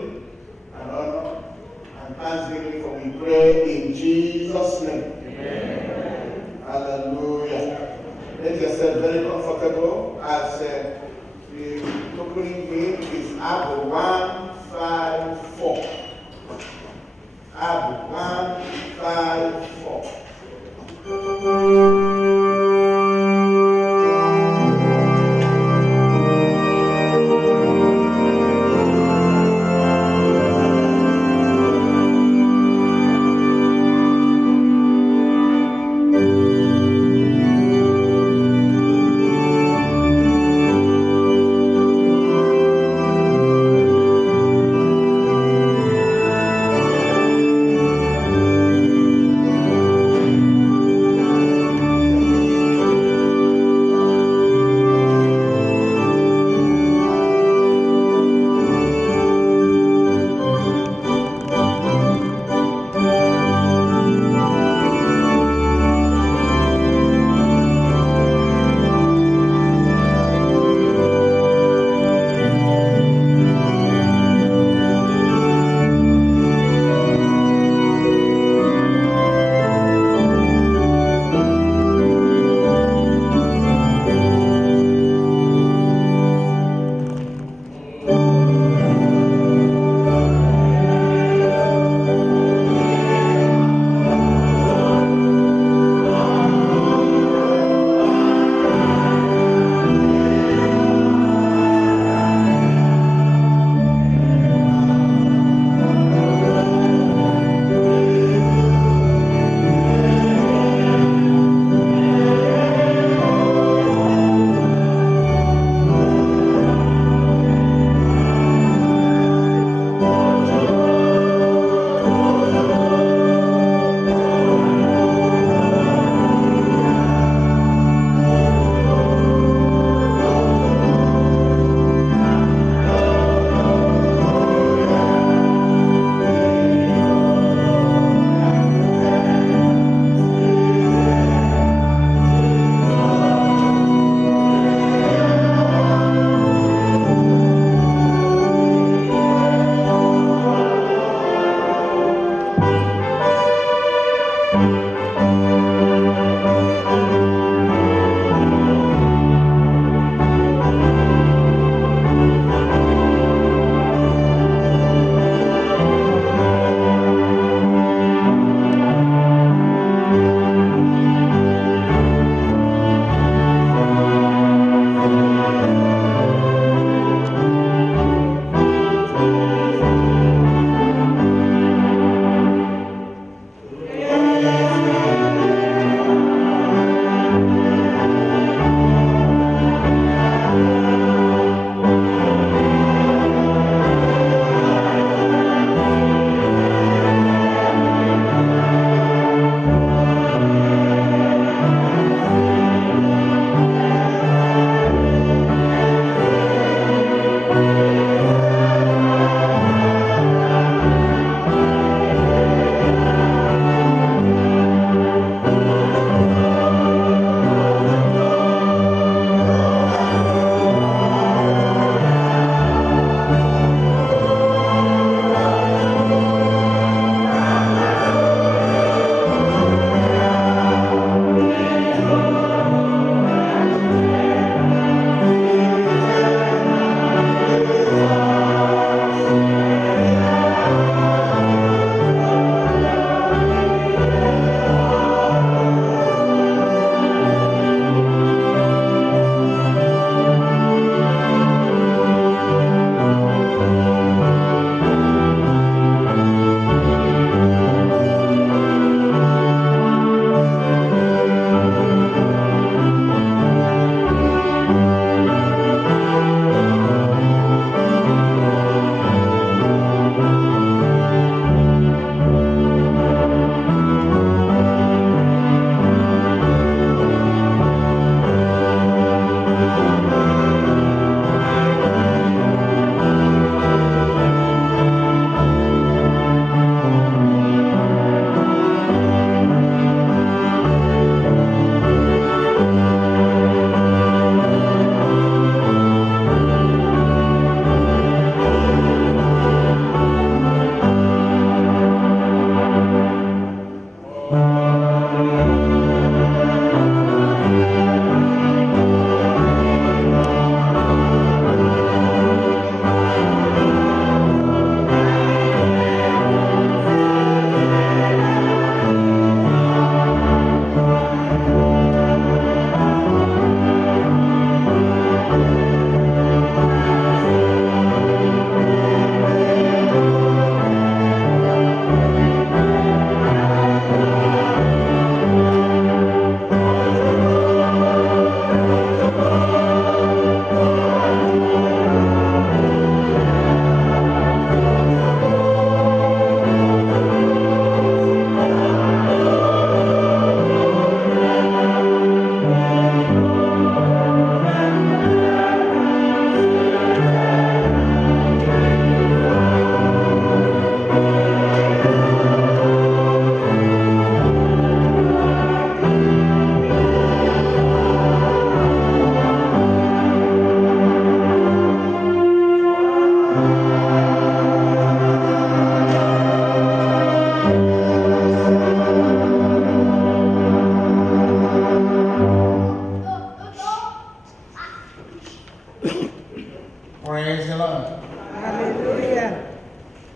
glory and honor and thanksgiving for we pray in Jesus' name. Amen. Hallelujah. Make yourself very comfortable as the opening hymn is Abu 154. Abu 154.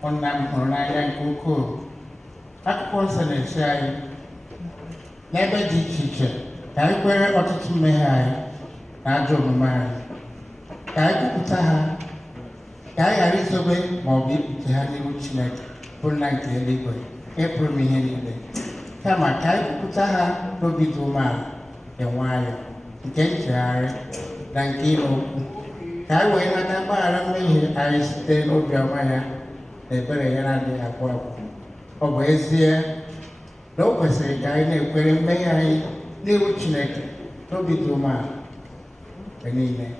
on Nam Hornaya Kuku. Akpos and Shai never did teacher. I wear auto to me high. I drove my I could Taha. I Arizobe, Mobi, to have you chinek, for 90 anyway. April me any day. Come on, Kai Kutaha, Robi to man, and wire. Get than Kino. I went at a bar and I stay over your maya, the very end of the aqua. Always there. No person, I never may I live chinek, Robi to man. Benine.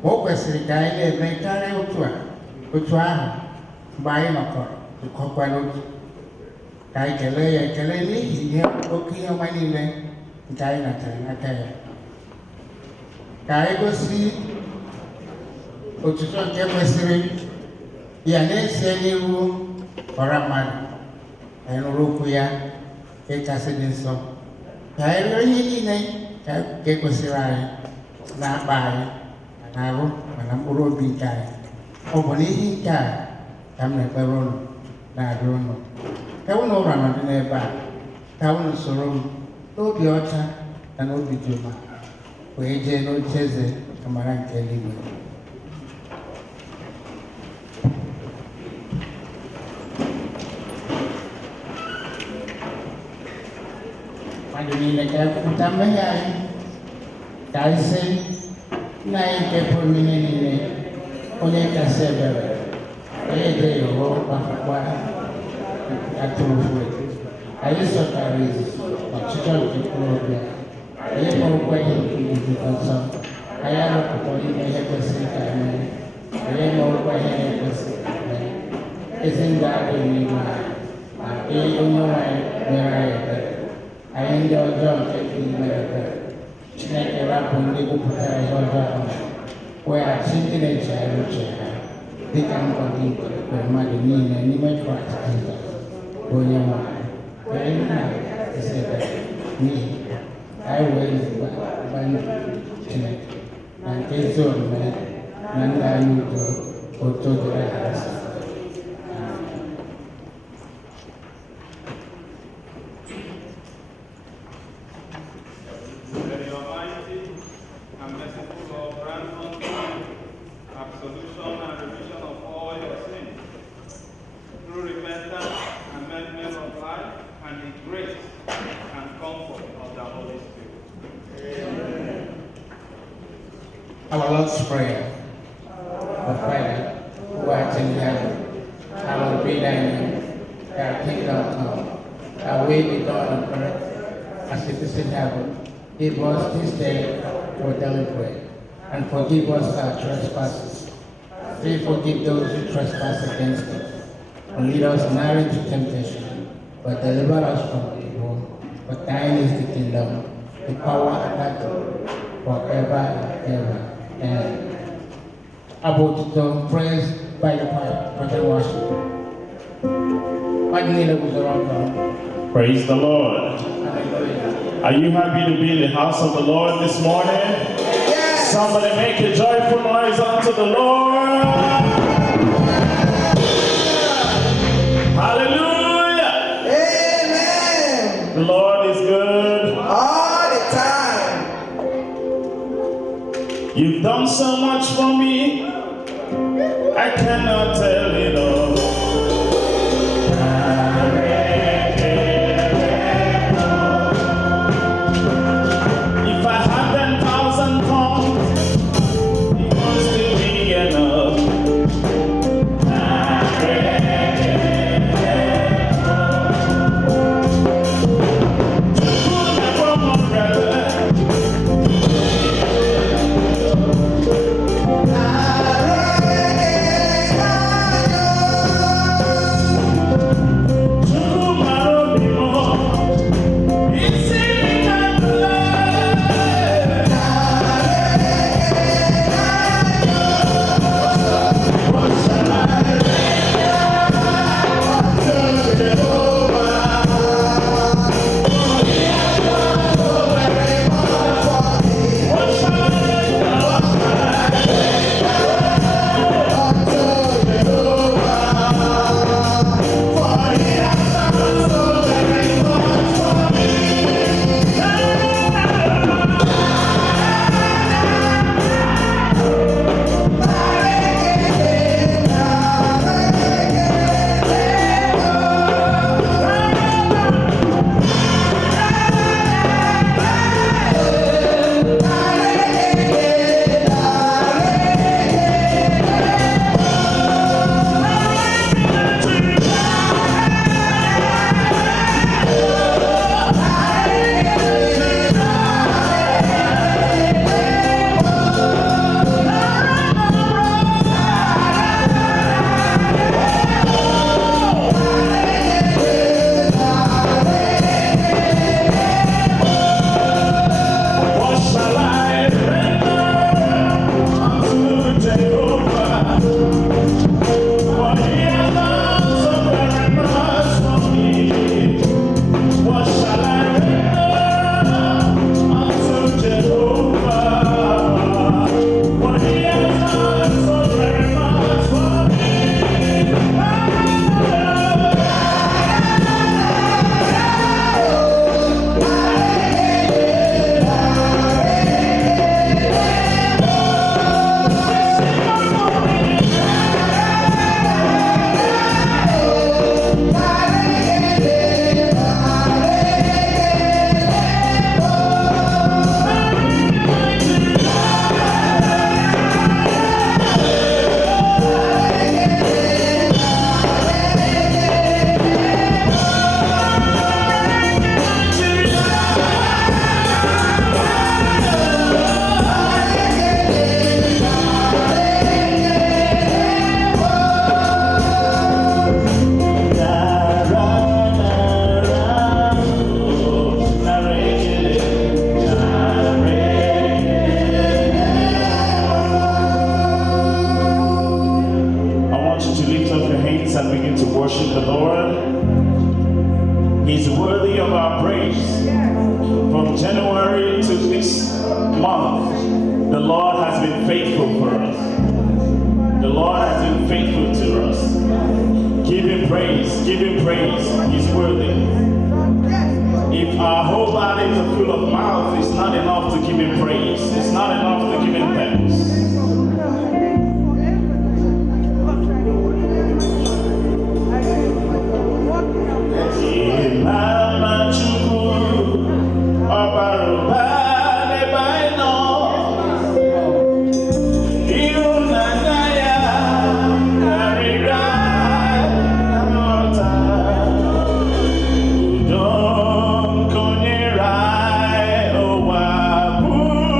What person, I may carry out to her, but to her, buy no car, to Coquano. I can lay here, okay, on my name, Diana. I go see what you don't get mystery. Yanes, any room or a man, and Rukuya, a cassidin so. I really name, I get was not by an arrow, and I'm robbing guy. Over the guy, I'm never run, not run. Kau no run on the neighbor. Kau no sorrow. No be otter and no be juma. We je no cheze kamaran kelly. Maduni lekap utamanya. Kaise nai ke purmini ni. Onye kasebe. Eje yo pakwa. I used to carry a chicken to Colombia. I am no way to the concern. I am a putting a headless. I am no way to isn't that in my I enjoy John taking America. Snake a rap on the Upper where I think in a child. They can continue to my demeanor and you may try to do that. Very nice, me. I will find tonight and take on me, and I will go to the house. Very almighty and merciful Lord, grant unto me absolution and remission of all your sins through repentance, amendment of life, and the grace and comfort of the Holy Spirit. Amen. Our Lord's Prayer. Our Father, who art in heaven, hallowed be thy name. Thy kingdom come, thy will be done on earth as it is in heaven. Give us this day our daily bread, and forgive us our trespasses. We forgive those who trespass against us. And lead us not into temptation, but deliver us from evil. For thine is the kingdom, the power, and the glory, forever and ever. Amen. About to praise by the fire, praise and worship. Praise the Lord. Are you happy to be in the house of the Lord this morning? Yes. Somebody make a joyful noise unto the Lord. Hallelujah. Amen. The Lord is good. All the time. You've done so much for me. I cannot tell it all. If I had 10,000 tongues, it would still be enough. begin to worship the Lord. He's worthy of our praise. From January to this month, the Lord has been faithful for us. The Lord has been faithful to us. Give him praise, give him praise. He's worthy. If our whole bodies are full of mouth, it's not enough to give him praise. It's not enough to give him thanks. Ooh.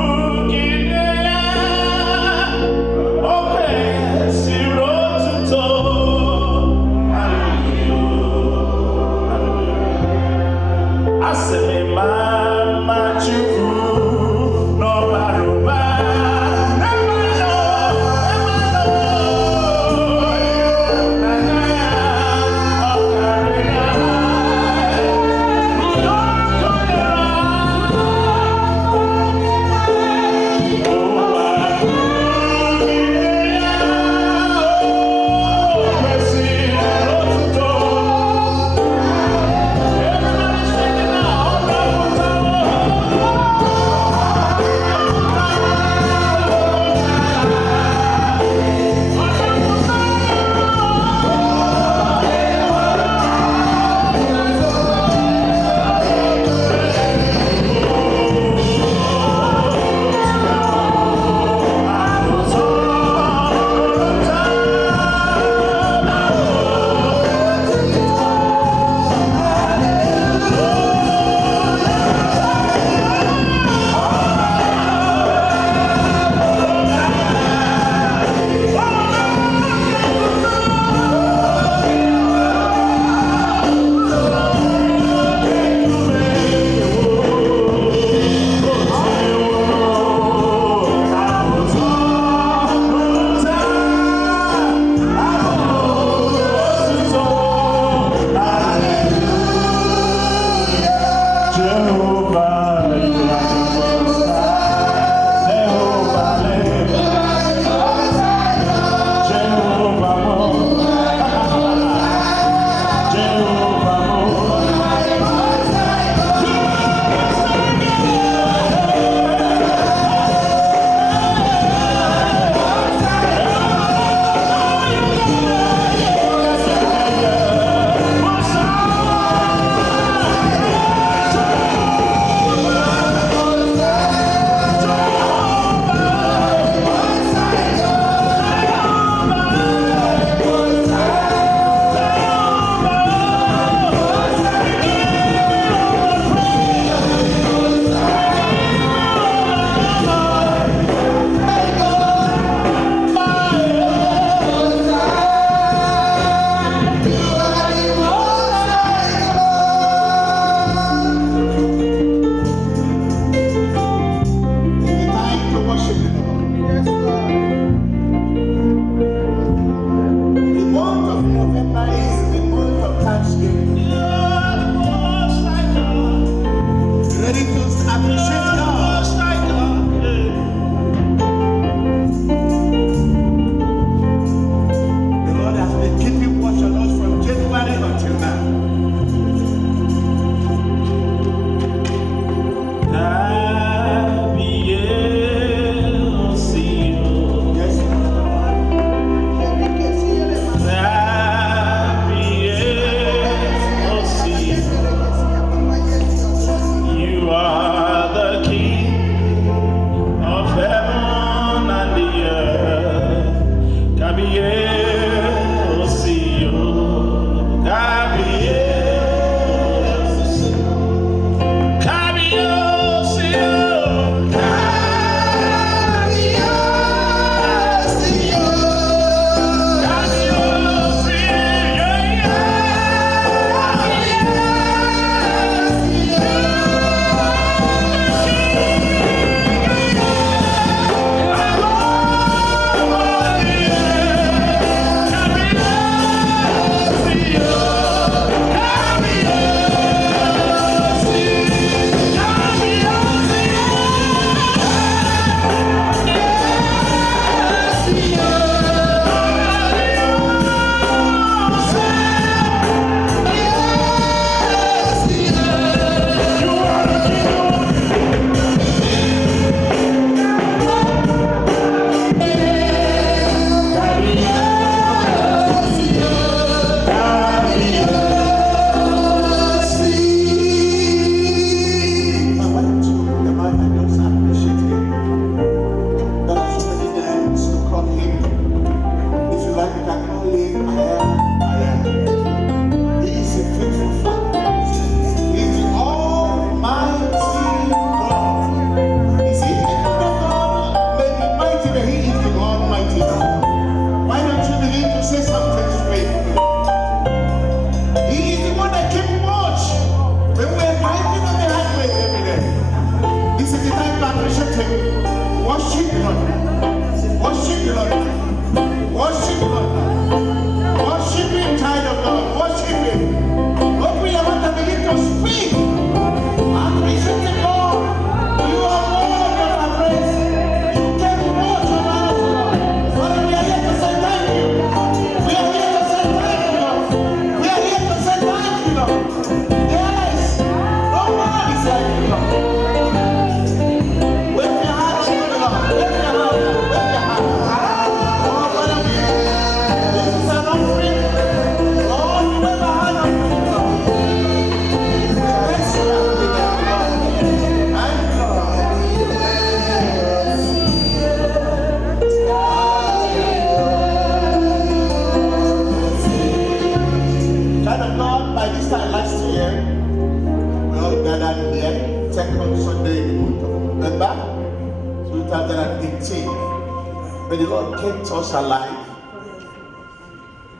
But the Lord kept us alive.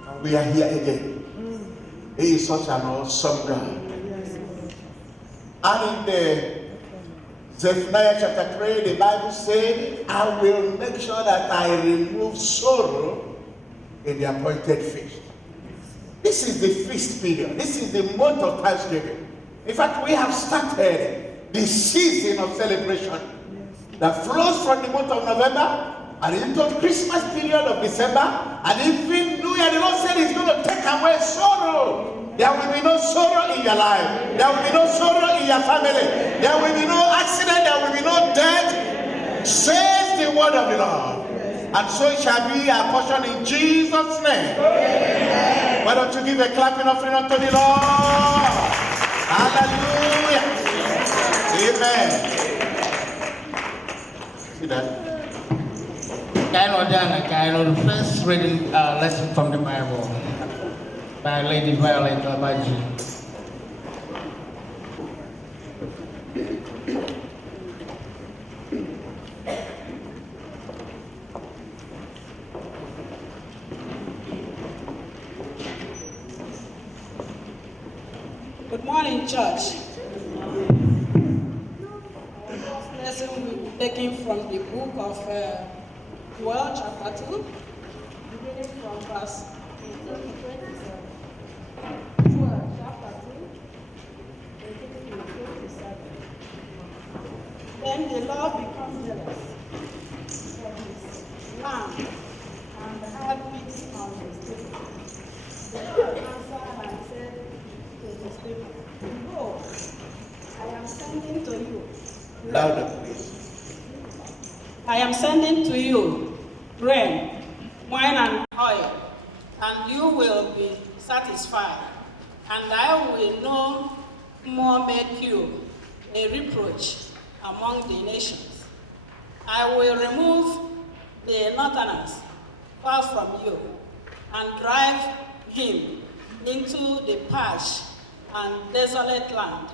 And we are here again. He is such an awesome God. And in the Zephaniah chapter 3, the Bible said, I will make sure that I remove sorrow in the appointed feast. This is the feast period. This is the month of Thanksgiving. In fact, we have started the season of celebration that flows from the month of November and into the Christmas period of December, and even New Year. The Lord said He's going to take away sorrow. There will be no sorrow in your life. There will be no sorrow in your family. There will be no accident. There will be no death. Says the word of the Lord. And so it shall be our portion in Jesus' name. Amen. Why don't you give a clapping offering unto the Lord? Hallelujah. Amen. See that? The first reading lesson from the Bible by Lady Violet Labaji. Good morning, church. The first lesson will be taken from the book of Joel chapter 2, beginning from verse 18 to 27. Joel chapter 2, 18 to 27. Then the Lord became jealous for his land and had pity on his people. The Lord answered and said to his people, Behold, I am sending to you. Louder, please. I am sending to you grain, wine, and oil, and you will be satisfied, and I will no more make you a reproach among the nations. I will remove the northerners far from you, and drive him into the parched and desolate land,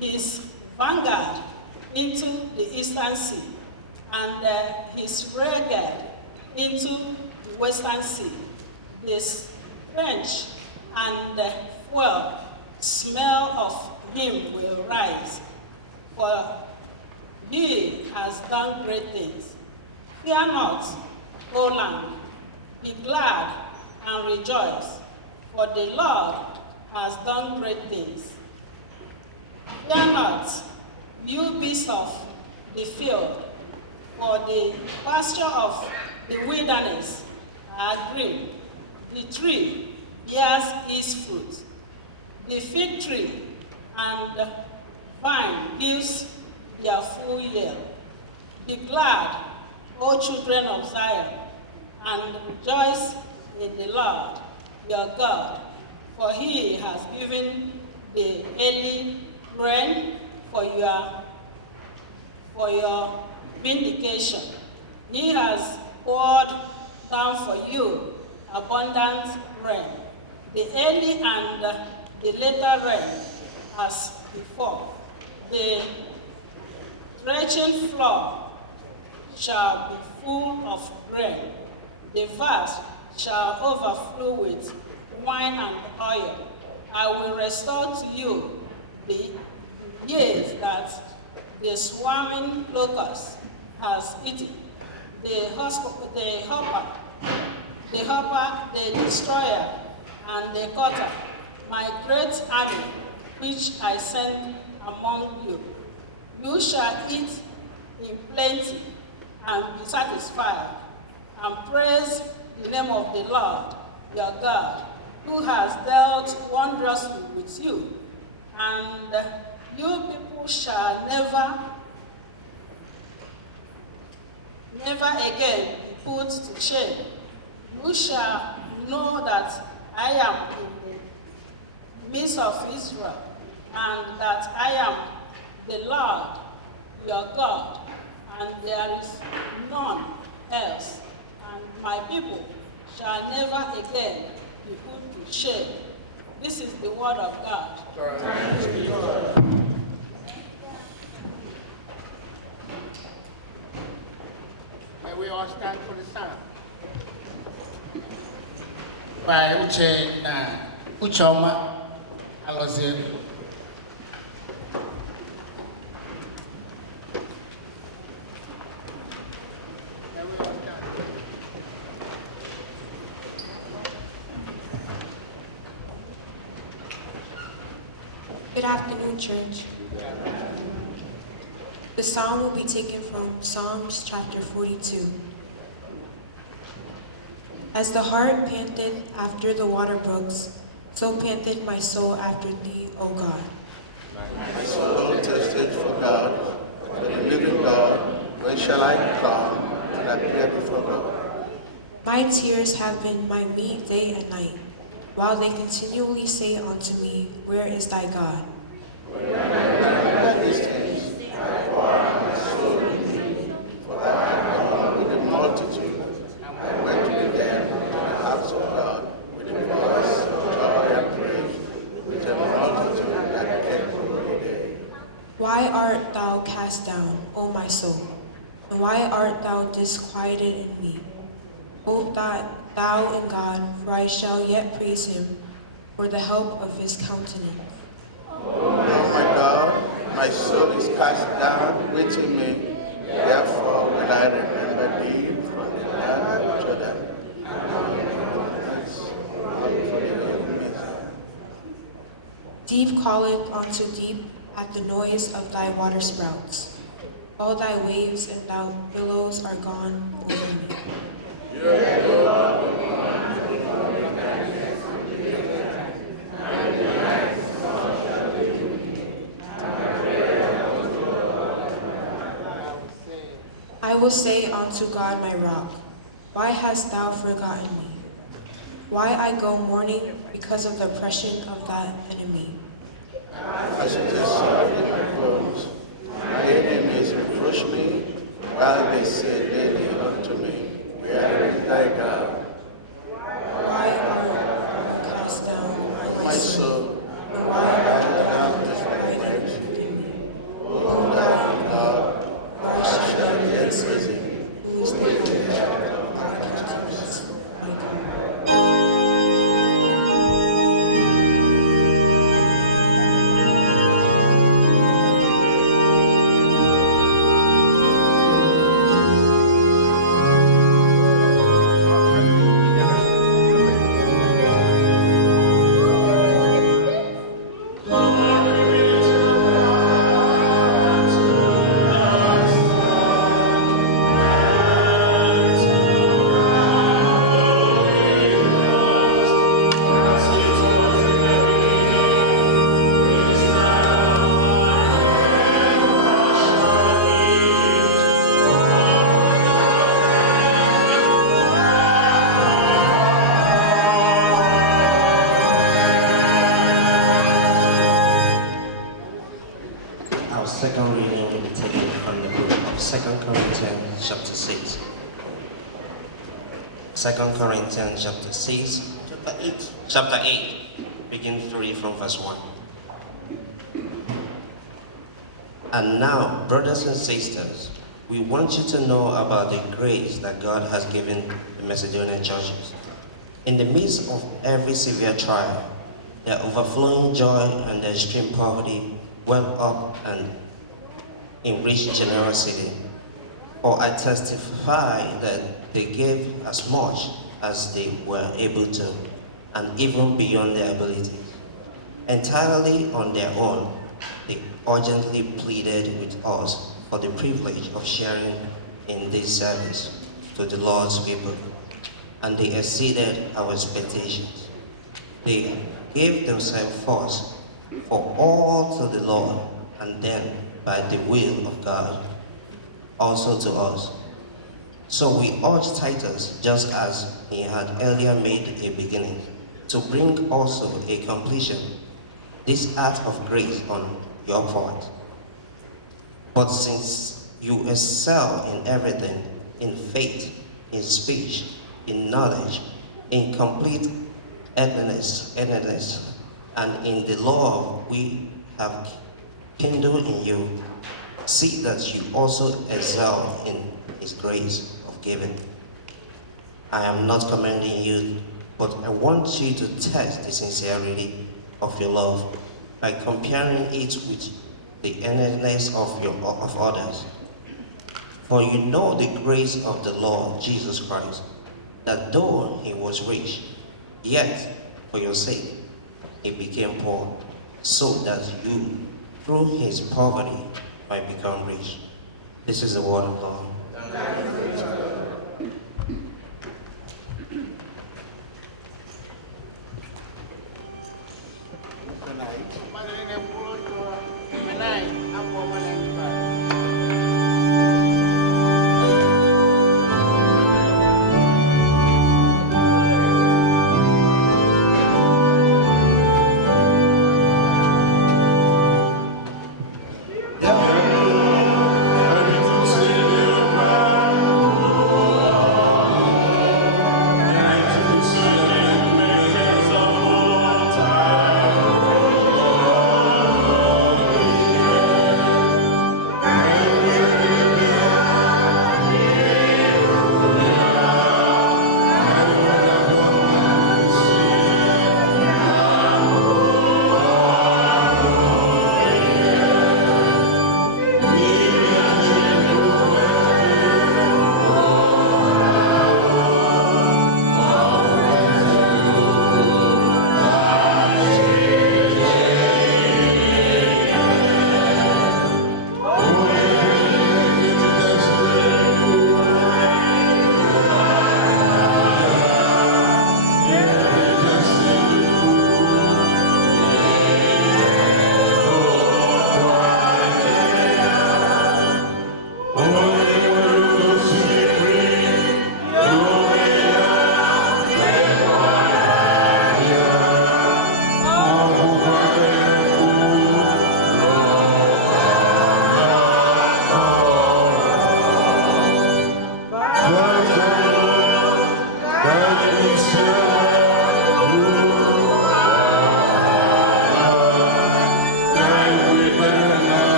his vanguard into the eastern sea, and his rearguard into the western sea. The stench and foul smell of him will rise, for he has done great things. Fear not, O land, be glad and rejoice, for the Lord has done great things. Fear not, you beasts of the field, for the pasture of the wilderness are green. The tree bears its fruit. The fig tree and vine gives their full yield. Be glad, O children of Zion, and rejoice in the Lord your God, for has given the early rain for your vindication. He has poured down for you abundant rain, the early and the later rain as before. The threshing floor shall be full of grain. The vats shall overflow with wine and oil. I will restore to you the years that the swarming locust has eaten, the hopper, the destroyer, and the cutter, my great army, which I send among you. You shall eat in plenty and be satisfied, and praise the name of the Lord your God, who has dealt wondrously with you. And you people shall never again be put to shame. You shall know that I am in the midst of Israel, and that I am the Lord your God, and there is none else. And my people shall never again be put to shame. This is the word of God. Thanks be to God. May we all stand for the psalm. By Uche na Uchoma Alozir. Good afternoon, church. The psalm will be taken from Psalms chapter 42. As the hart panteth after the water brooks, so panteth my soul after thee, O God. My soul thirsted for God, for the living God. When shall I come and appear before God? My tears have been my meat day and night, while they continually say unto me, Where is thy God? When I remember these things, I pour out my soul in thee, for thou art gone with the multitude. I went to be there in the house of God, with a voice of joy and praise, with a multitude that kept holy day. Why art thou cast down, O my soul? And why art thou disquieted in me? Hope thou in God, for I shall yet praise him for the help of his countenance. Oh my God, my soul is cast down within me. Therefore will I remember thee from the land of Jordan, and from the wilderness, and from the wilderness. Deep calleth unto deep at the noise of thy water sprouts. All thy waves and thy billows are gone over me. I will say unto God my rock, why hast thou forgotten me? Why I go mourning because of the oppression of that enemy? As it is said in my bones, my enemies reproach me, while they say daily unto me, Where is thy God? Why art thou cast down, My soul, and why thou disquieted within me? O thou God, I shall yet praise him, who is the head of my countenance. my God. second reading will be taken from the book of 2 Corinthians chapter 6. 2 Corinthians chapter 6, chapter 8, begin to read from verse 1. And now, brothers and sisters, we want you to know about the grace that God has given the Macedonian churches. In the midst of every severe trial, their overflowing joy and their extreme poverty welled up and enriched generosity. For I testify that they gave as much as they were able to, and even beyond their abilities. Entirely on their own, they urgently pleaded with us for the privilege of sharing in this service to the Lord's people, and they exceeded our expectations. They gave themselves first for all to the Lord, and then by the will of God also to us. So we urge Titus, just as he had earlier made a beginning, to bring also a completion this act of grace on your part. But since you excel in everything, in faith, in speech, in knowledge, in complete earnestness, and in the love we have kindled in you, see that you also excel in his grace of giving. I am not commending you, but I want you to test the sincerity of your love by comparing it with the earnestness of others. For you know the grace of the Lord Jesus Christ, that though he was rich, yet for your sake he became poor, so that you, through his poverty, might become rich. This is the word of God.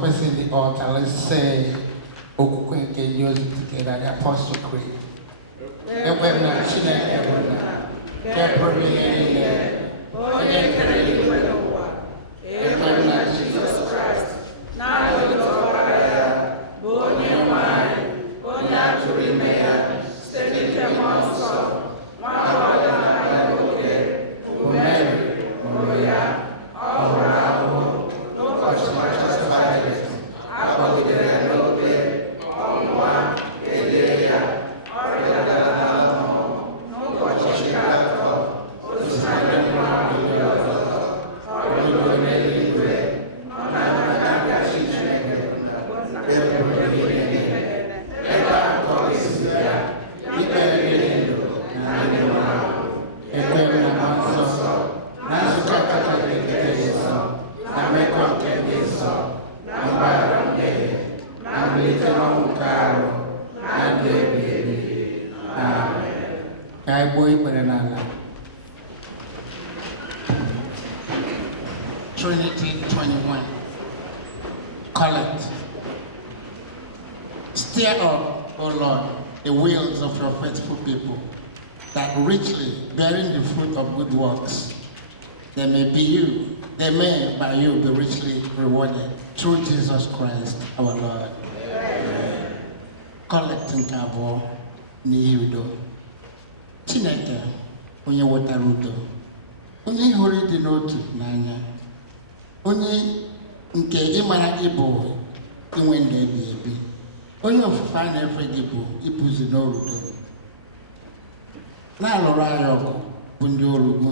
Facing the altar, let's say, Okukwe can use it together, the Apostle Creed. Jesus Christ, now you Trinity 21. Collect. Stir up, O Lord, the wills of your faithful people, that richly bearing the fruit of good works, they may by you be richly rewarded through Jesus Christ our Lord. Amen. Collect in Cabo, Niudo. Chineke, onye wetara udo, onye hụrụ ịdị n'otu n'anya, onye nke ịmara gị bụ inwe ndụ ebighị ebi, onye ofufe a na-efe gị bụ ịpụzi n'orudo, na-alụrụ anyị ọgụ bụ ndị orugbo,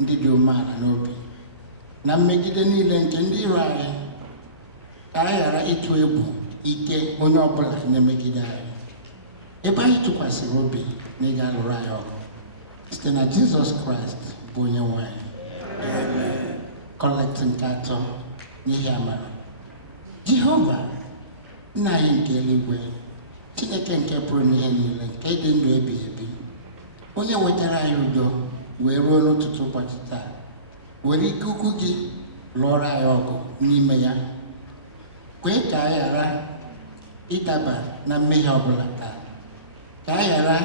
ndị dị umeala n'obi, na mmegide niile nke ndị iro anyị, ka anyị ghara ịtụ egwu ike onye ọbụla na-emegide anyị. Ebe anyị tụkwasịrị obi na ị ga-alụrụ anyị ọgụ site na Jizọs Kraịst bụ onye nwe anyị. Collect nke atọ n'ihi amara. Jehova, nna anyị nke eluigwe, Chineke nke pụrụ n'ihe niile, nke dị ndụ ebighị ebi, onye wetara anyị udo wee ruo n'ụtụtụ ụbọchị taa, were ike ukwu gị lụọrọ anyị ọgụ n'ime ya. Kwee ka anyị ghara ịdaba na mmehie ọbụla taa, ka anyị ghara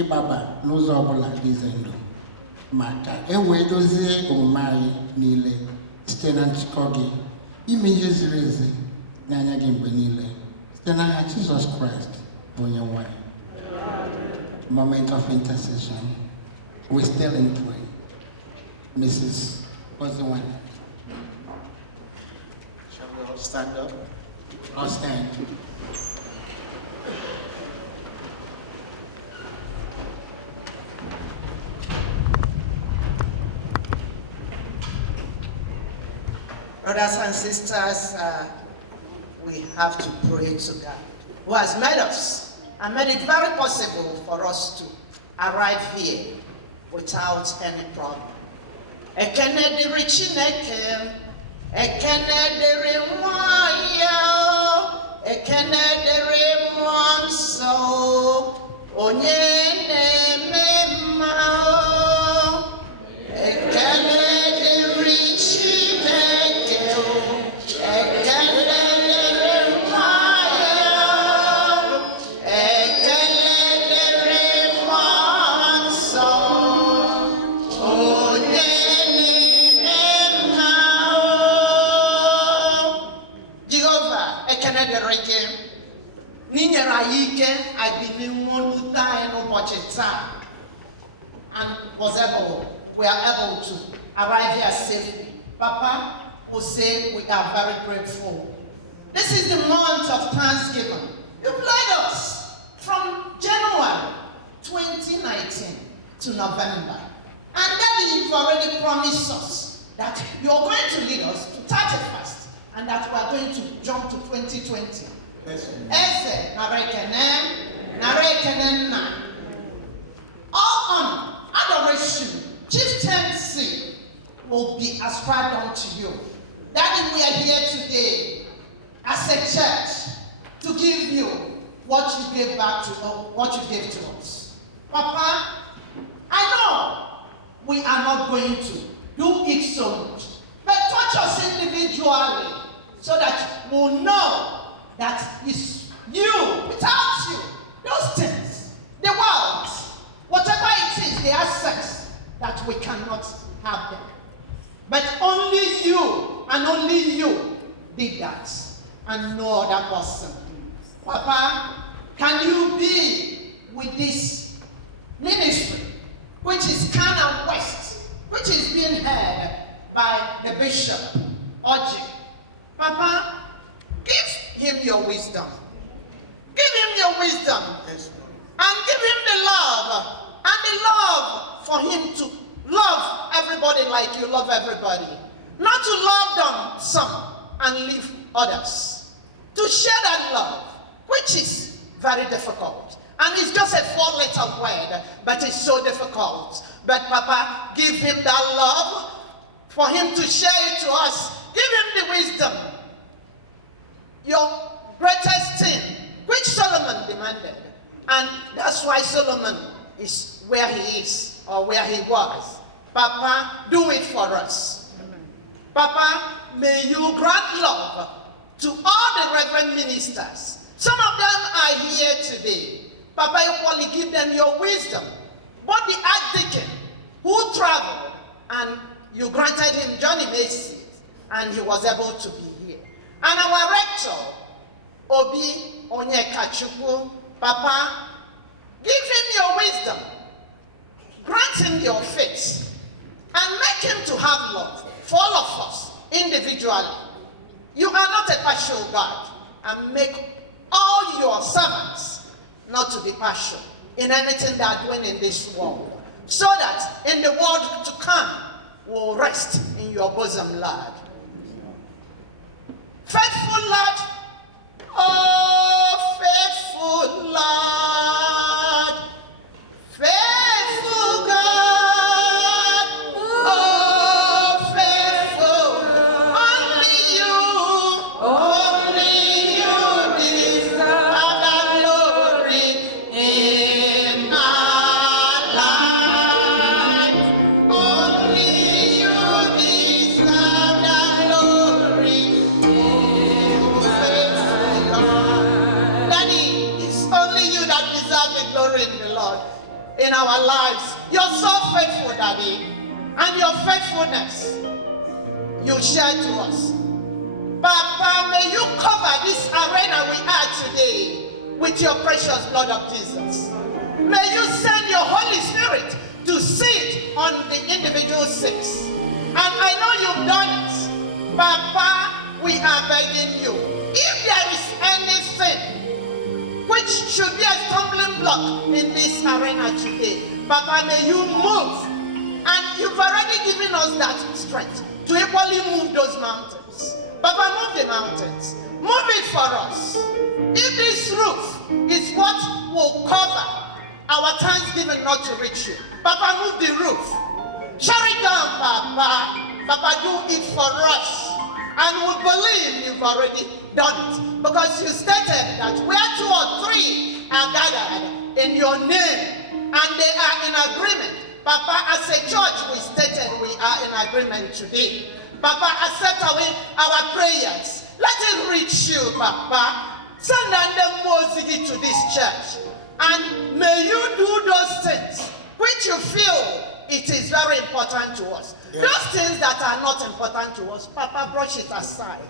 ịgbaba n'ụzọ ọbụla dị ize ndụ, ma ka e wee dozie omume anyị niile site na nchịkọ gị, ime ihe ziri ezi n'anya gị mgbe niile, site n'aha Jizọs Kraịst bụ onye nwe anyị. Moment of intercession. We still in prayer. Mrs. Oziwan. Shall we all stand up? All stand. Brothers and sisters, we have to pray to God, who has made us and made it very possible for us to arrive here without any problem. Ekene diri Chineke, ekene diri Nwaya, ekene diri Mmụọ Nsọ, onye na-eme mma. Ekene diri Chineke, ekene diri Nwaya, ekene diri Mmụọ Nsọ, we are able to arrive here safely. Papa will say we are very grateful. This is the month of Thanksgiving. You've led us from January 2019 to November. And then you've already promised us that you're going to lead us to 31st and that we are going to jump to 2020. All honor, adoration, chieftaincy will be ascribed unto you. Daddy, we are here today as a church to give you what you gave back to what you gave to us. Papa, I know we are not going to do it so much, but touch us individually so that we'll know that it's you, without you, those things, the world, whatever it is, the assets, that we cannot have them. But only you and only you did that, and no other person. Papa, can you be with this ministry, which is Canaan West, which is being heard by the Bishop, Oji? Papa, give him your wisdom. Give him your wisdom. And give him the love. And the love for him to love everybody like you love everybody. Not to love them some and leave others. To share that love, which is very difficult. And it's just a 4-letter word, but it's so difficult. But Papa, give him that love for him to share it to us. Give him the wisdom. Your greatest thing, which Solomon demanded. And that's why Solomon is where he is, or where he was. Papa, do it for us. Amen. Papa, may you grant love to all the reverend ministers. Some of them are here today. Papa, you only give them your wisdom. But the archdeacon who traveled, and you granted him Johnny Macy, and he was able to be here. And our rector, Obi Onyekachukwu, Papa, give him your wisdom, grant him your faith, and make him to have love for all of us individually. You are not a partial God, and make all your servants not to be partial in anything they are doing in this world, so that in the world to come will rest in your bosom, Lord. Faithful Lord, oh faithful Lord, faithful God, oh faithful, only you deserve the glory in our life. Only you deserve the glory in faithful God. Daddy, it's only you that deserve the glory in the Lord, in our lives. You're so faithful, Daddy, and your faithfulness you share to us. Papa, may you cover this arena we are today with your precious blood of Jesus. May you send your Holy Spirit to sit on the individual seats. And I know you've done it. Papa, we are begging you, if there is anything which should be a stumbling block in this arena today, Papa, may you move. And you've already given us that strength to equally move those mountains. Papa, move the mountains. Move it for us. If this roof is what will cover our thanksgiving not to reach you, Papa, move the roof. Shut it down, Papa. Papa, do it for us. And we believe you've already done it. Because you stated that where 2 or 3 are gathered in your name, and they are in agreement. Papa, as a church, we stated we are in agreement today. Papa, accept our prayers. Let it reach you, Papa. Send them Moses to this church. And may you do those things which you feel it is very important to us. Yeah. Those things that are not important to us, Papa, brush it aside.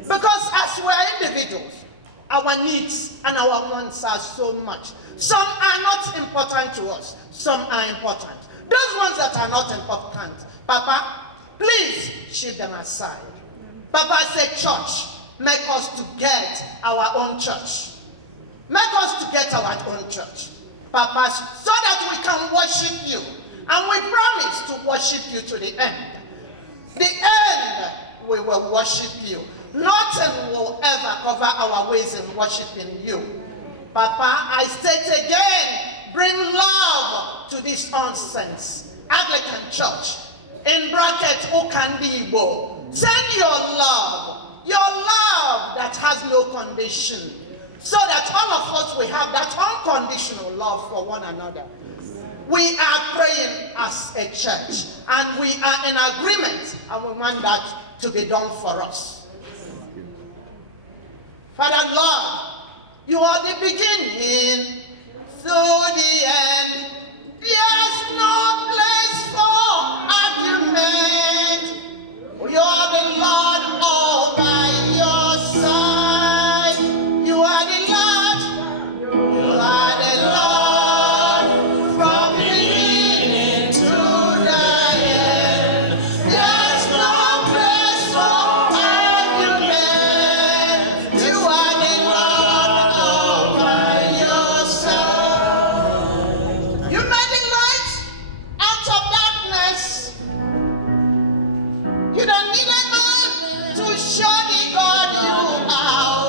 Because as we are individuals, our needs and our wants are so much. Some are not important to us. Some are important. Those ones that are not important, Papa, please shift them aside. Papa said, church, make us to get our own church. Make us to get our own church, Papa, so that we can worship you. And we promise to worship you to the end. The end, we will worship you. Nothing will ever cover our ways in worshiping you. Papa, I state again, bring love to this nonsense. Anglican Church, in brackets, Okandi Igbo. Send your love that has no condition, so that all of us will have that unconditional love for one another. We are praying as a church, and we are in agreement, and we want that to be done for us. Father Lord, you are the beginning to the end. There's no place for argument. You are the Lord all by your side. You are the Lord. You are the Lord from beginning to the end. There's no place for argument. You are the Lord all by your side. You made the light out of darkness. You don't need a man to show the God you are.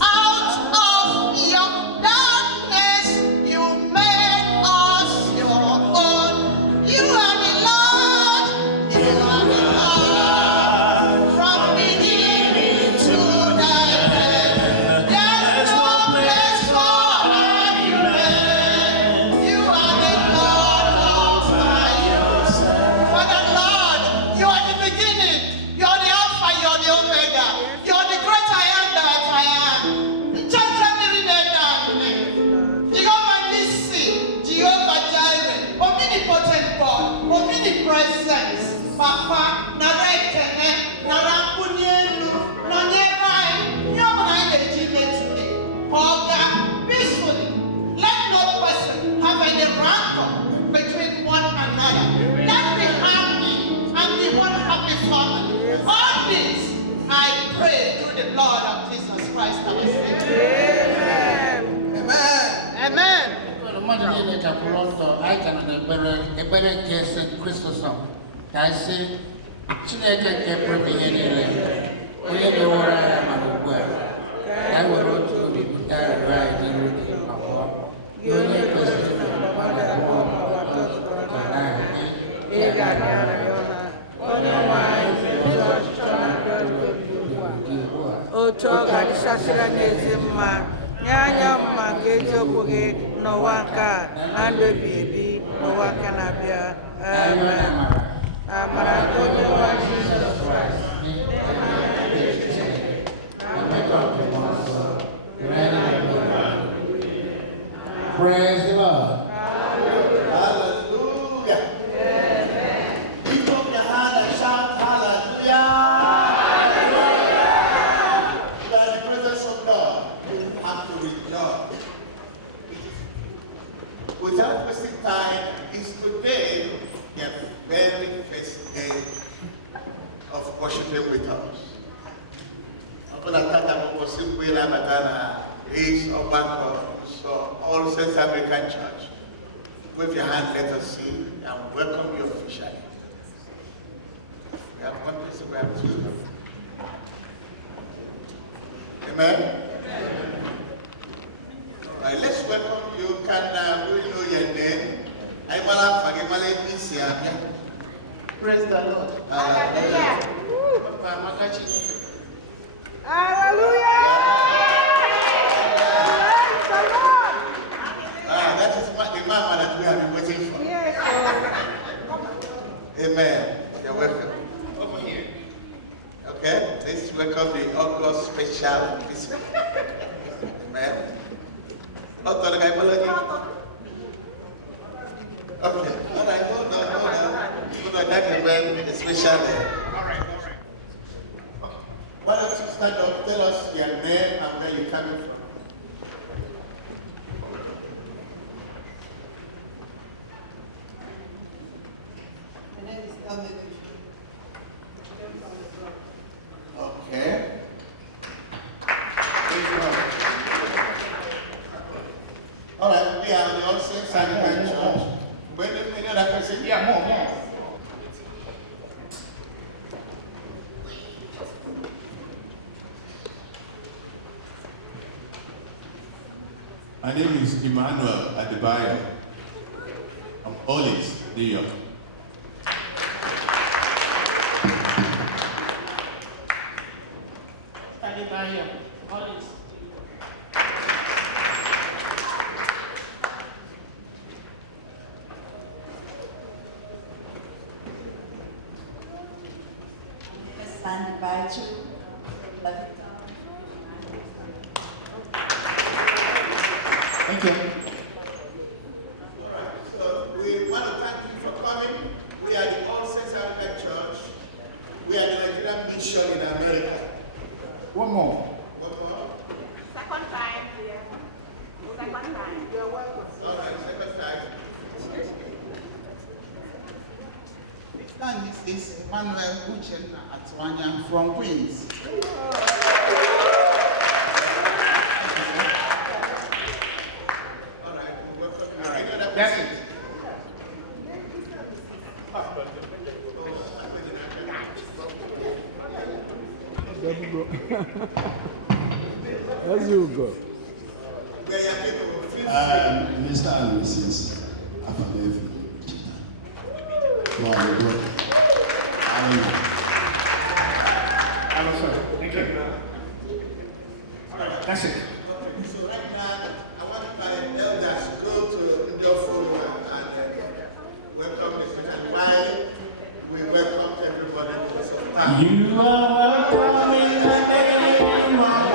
Out of your darkness, you made us your own. You are the Lord. You are the Lord from beginning to the end. There's no place for argument. You are the Lord all by yourself. Father Lord, you are the beginning. You are the Alpha. You are the Omega. You are the great I am that I am. Jehovah Nissi, Jehovah Jireh, omnipotent God, omnipresence, Papa, Narekene, Narakunyenu, Nanyerai, Nyamana today. Oga, peacefully. Let no person have any rancor between one another. Let be happy and be one happy family. All this I pray through the blood of Jesus Christ our Savior. Amen. Mmadụ niile chapụrụ ọtọ, anyị ka nọ n'ekpere nke St. Christosum, ka anyị sị Chineke nke pụrụ ihe niile, onye na-ewere anyị mana ugbu a, ka anyị were otu obi bute arịrịọ anyị n'iru gị ma pụọ. Gị onye kwesịrị mmadụ abụọ ma ọ bụ atọ n'aha gị, ị ga-abịara ya ọha. Onye nwe anyị ezi ọchịchọ na ndụ gị ugbu a. Otu ọ ga-adịchasịra n'ezi mma. Nye anya mma nke eziokwu gị n'ụwa nke a na ndụ ebighị ebi n'ụwa nke na-abịa. Amen. Amara nke onye nwe anyị Jizọs Kraịst, ịhụnanya nke Chineke, na mmekọ nke Mmụọ Nsọ, dịrị anyị na mgbe niile. Praise the Lord. Hallelujah. Lift up your hand and shout hallelujah. You are in the presence of God. You have to rejoice. Without wasting time, is today the very first day of worshiping with us. Is of so all Saints Anglican Church. Wave your hand, let us see, and welcome you officially. We have one person, we have two. Amen. All right, let's welcome you. Can we know your name? Praise the Lord. Hallelujah. Hallelujah. Praise the Lord. That is what the mama that we have been waiting for. Yes. Amen. You're welcome. Over here. Okay, let's welcome the August special visit. Amen. Okay, all right, hold on, that is very special. All right. Why don't you stand up, tell us your name and where you're coming from. Okay. All right, we are the All Saints Anglican Church. When any other person? Yeah, more. My name is Emmanuel Adebayo. I'm Orleans, New York. Adebayo, Orleans. Stand by to Thank you. So we want to thank you for coming. We are the All Saints Anglican Church. We are the Nigerian mission in America. One more. Second time, dear. Second time. You're welcome. Okay, second time. This is Emmanuel Uchenna Atwanya from Queens. That's it. As you go. Mr. and Mrs. Afadevi. I'm sorry. Thank you. That's it. So right now, I want my elders to go to your phone and welcome Mr. And while we welcome everybody to the time. You are welcome in the name of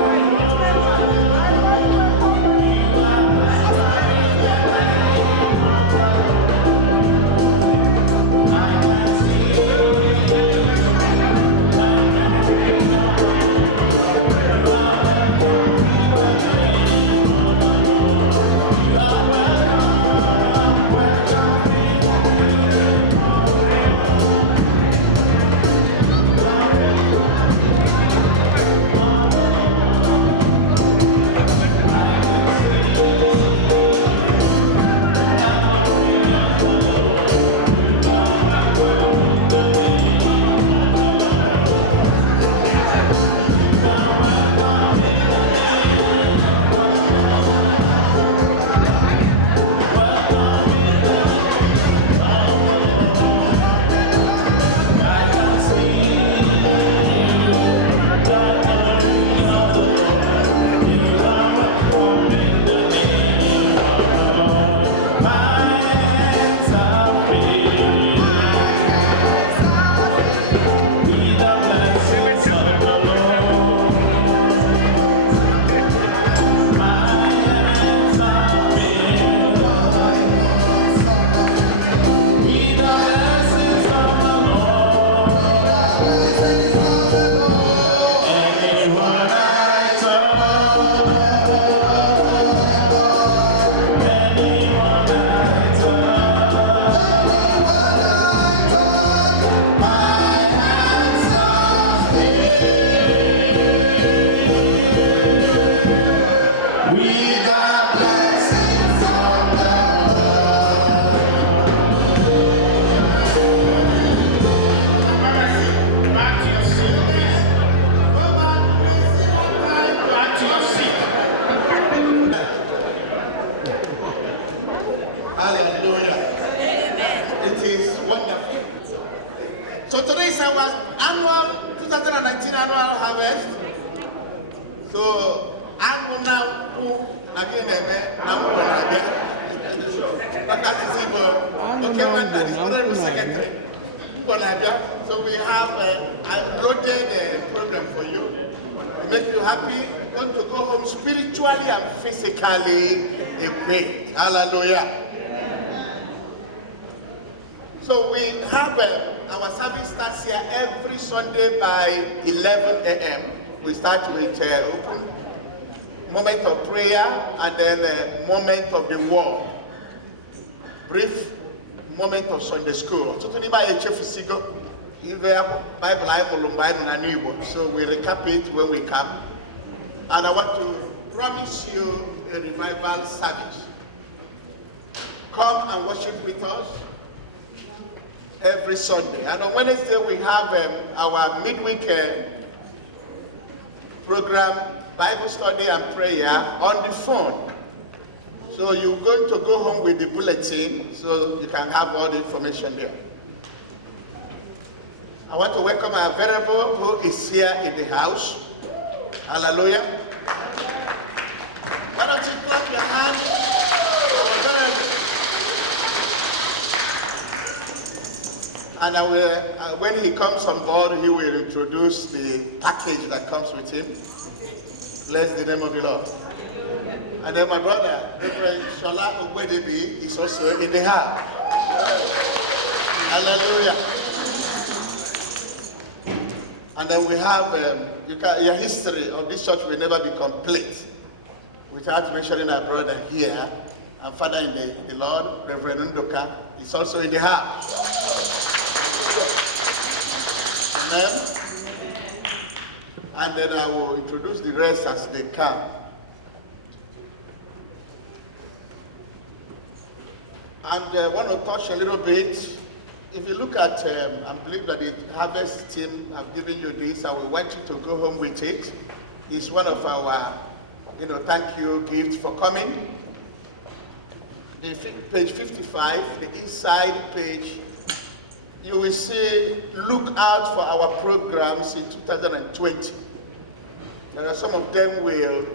So today is our annual 2019 annual harvest. So I'm now again so we have a loaded program for you to make you happy, going to go home spiritually and physically equipped. Hallelujah. So we have our service starts here every Sunday by 11 a.m. We start with open moment of prayer and then a moment of the word. Brief moment of Sunday school. So we recap it when we come. And I want to promise you a revival service. Come and worship with us every Sunday. And on Wednesday we have our midweek program, Bible study and prayer on the phone. So you're going to go home with the bulletin so you can have all the information there. I want to welcome our venerable who is here in the house. Hallelujah. Why don't you clap your hands? And I will, when he comes on board, he will introduce the package that comes with him. Bless the name of the Lord. And then my brother, Reverend Shola Ogwedebi, is also in the house. Hallelujah. And then we have, your history of this church will never be complete without mentioning our brother here, and father in the Lord, Reverend Ndoka, is also in the house. Amen. And then I will introduce the rest as they come. And I want to touch a little bit. If you look at, I believe that the harvest team have given you this, and we want you to go home with it. It's one of our, thank you gifts for coming. In page 55, the inside page, you will see, look out for our programs in 2020. There are some of them will,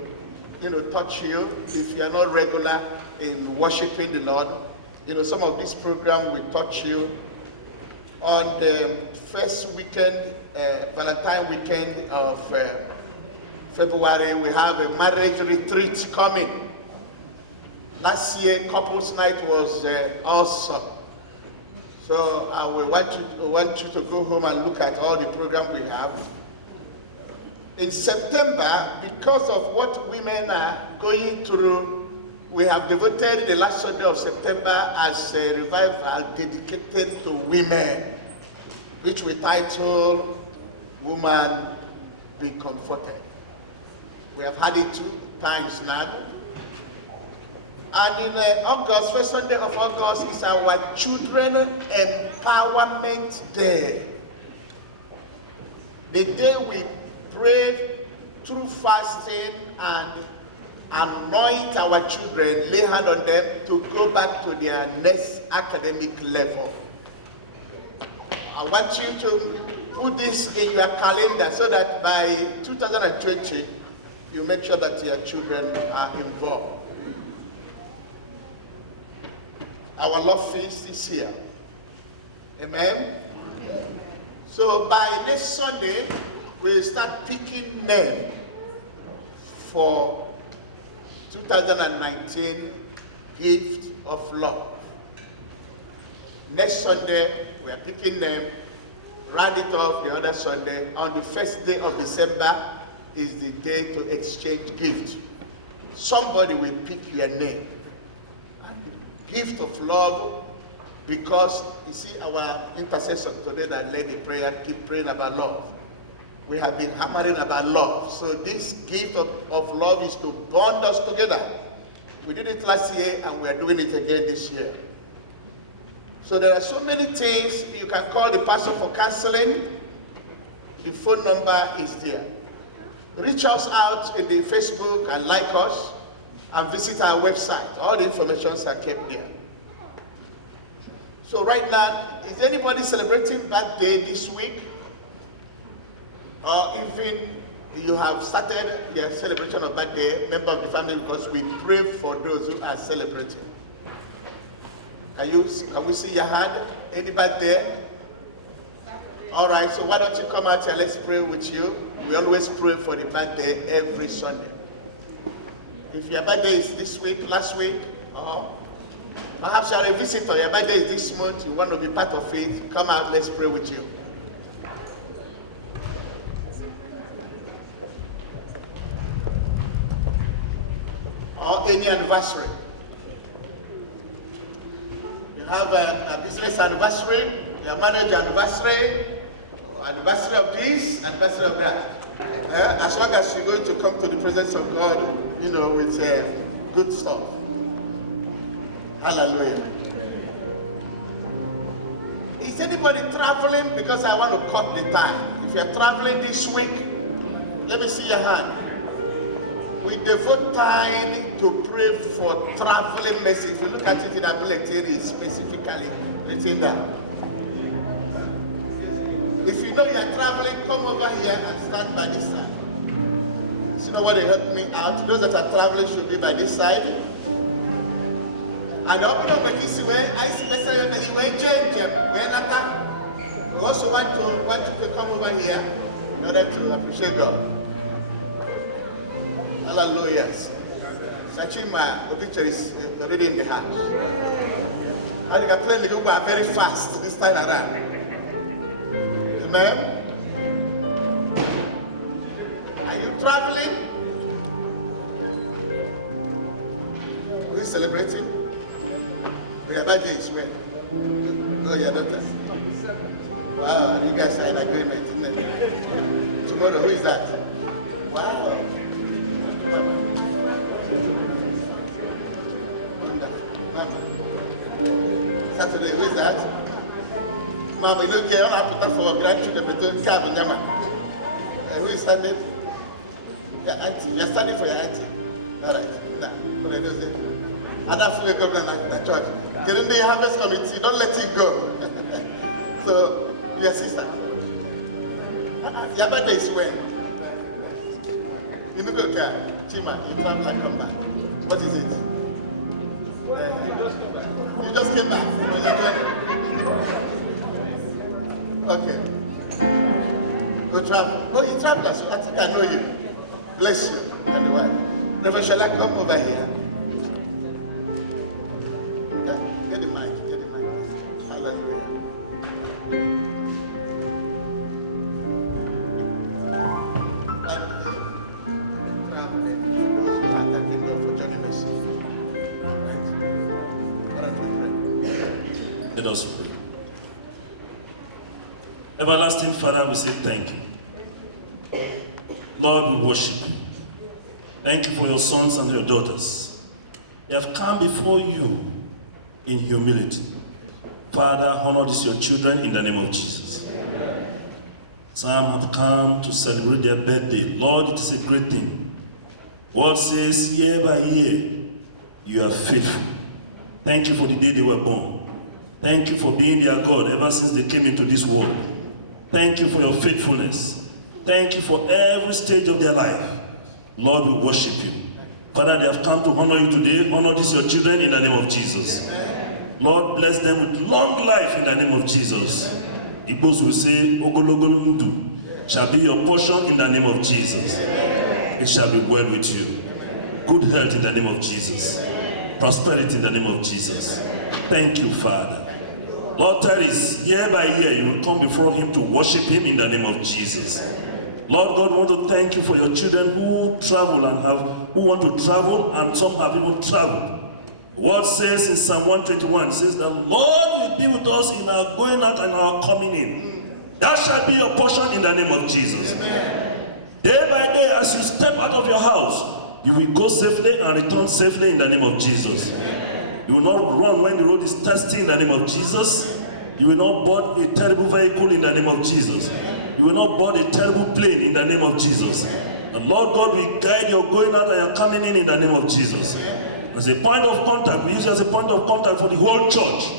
touch you if you are not regular in worshiping the Lord. Some of these programs will touch you. On the first weekend, Valentine weekend of February, we have a marriage retreat coming. Last year, couples night was awesome. So I will want you to go home and look at all the programs we have. In September, because of what women are going through, we have devoted the last Sunday of September as a revival dedicated to women, which we title Woman Be Comforted. We have had it 2 times now. And in August, first Sunday of August, is our Children Empowerment Day. The day we pray through fasting and anoint our children, lay hand on them to go back to their next academic level. I want you to put this in your calendar so that by 2020, you make sure that your children are involved. Our love feast is here. Amen? So by next Sunday, we'll start picking names for 2019 Gift of Love. Next Sunday, we are picking them, round it off the other Sunday. On the first day of December is the day to exchange gifts. Somebody will pick your name. And gift of love, because you see our intercessor today that led the prayer, keep praying about love. We have been hammering about love. So this gift of love is to bond us together. We did it last year and we are doing it again this year. So there are so many things. You can call the pastor for counseling. The phone number is there. Reach us out in the Facebook and like us and visit our website. All the information are kept there. So right now, is anybody celebrating birthday this week? Or even you have started your celebration of birthday, member of the family, because we pray for those who are celebrating. Can we see your hand? Anybody there? All right, so why don't you come out here, let's pray with you. We always pray for the birthday every Sunday. If your birthday is this week, last week, or perhaps you are a visitor, your birthday is this month, you want to be part of it, come out, let's pray with you. Or any anniversary. You have a business anniversary, your marriage anniversary, anniversary of this, anniversary of that. As long as you're going to come to the presence of God, you know, with good stuff. Hallelujah. Is anybody traveling? Because I want to cut the time. If you're traveling this week, let me see your hand. We devote time to pray for traveling mercy. If you look at it in our bulletin, it's specifically written down. If you know you're traveling, come over here and stand by this side. So you know what they help me out? Those that are traveling should be by this side. And the open up is where I see we also want you to come over here in order to appreciate God. Hallelujah. Searching my picture is already in the house. I think I play the Igbo very fast this time around. Amen. Are you traveling? Are you celebrating? Your birthday is when? Oh, your daughter. Wow, you guys are in agreement, isn't it? Tomorrow, who is that? Wow. Mama. Wonderful. Mama. Saturday, who is that? Mama, you look here, I'll put up for grandchildren, but don't come in Yama. Who is standing? Your auntie. You're standing for your auntie. All right. Now, what I do is I don't feel governor at the church. Get in the harvest committee, don't let it go. So, your sister. Your birthday is when? You look okay. Chima, you travel and come back. What is it? You just came back. Okay. Go travel. Oh, you travel, so I think I know you. Bless you and the wife. Reverend, shall I come over here? Yeah, get the mic. Hallelujah. Traveling, those who are thanking God for Johnny Mercy. Right. Why don't we pray? Let us pray. Everlasting Father, we say thank you. Lord, we worship you. Thank you for your sons and your daughters. They have come before you in humility. Father, honor these your children in the name of Jesus. Some have come to celebrate their birthday. Lord, it is a great thing. Word says, year by year, you are faithful. Thank you for the day they were born. Thank you for being their God ever since they came into this world. Thank you for your faithfulness. Thank you for every stage of their life. Lord, we worship you. Father, they have come to honor you today. Honor these your children in the name of Jesus. Lord, bless them with long life in the name of Jesus. Igbos will say, Ogologolundu shall be your portion in the name of Jesus. It shall be well with you. Good health in the name of Jesus. Prosperity in the name of Jesus. Thank you, Father. Lord, that is year by year you will come before him to worship him in the name of Jesus. Lord God, we want to thank you for your children who travel and who want to travel, and some have even traveled. The word says in Psalm 121, it says, the Lord will be with us in our going out and our coming in. That shall be your portion in the name of Jesus. Amen. Day by day, as you step out of your house, you will go safely and return safely in the name of Jesus. Amen. You will not run when the road is thirsty in the name of Jesus. You will not board a terrible vehicle in the name of Jesus. You will not board a terrible plane in the name of Jesus. And Lord God will guide your going out and your coming in the name of Jesus. As a point of contact, we use it as a point of contact for the whole church.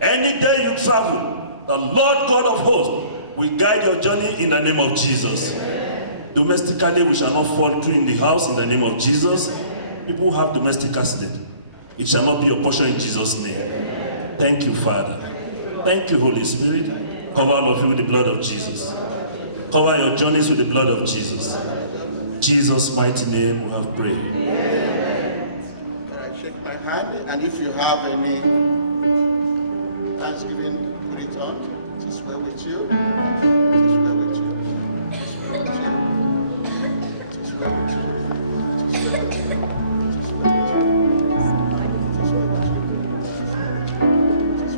Any day you travel, the Lord God of hosts will guide your journey in the name of Jesus. Domestically, we shall not fall through in the house in the name of Jesus. People who have domestic accident, it shall not be your portion in Jesus' name. Thank you, Father. Thank you, Holy Spirit. Cover all of you with the blood of Jesus. Cover your journeys with the blood of Jesus. In Jesus' mighty name we have prayed. All right, shake my hand, and if you have any Thanksgiving, put it on. It is well with you. It is well with you. It is well with you. It is well with you. It is well with you. It is well with you. It is well with you. It is well with you.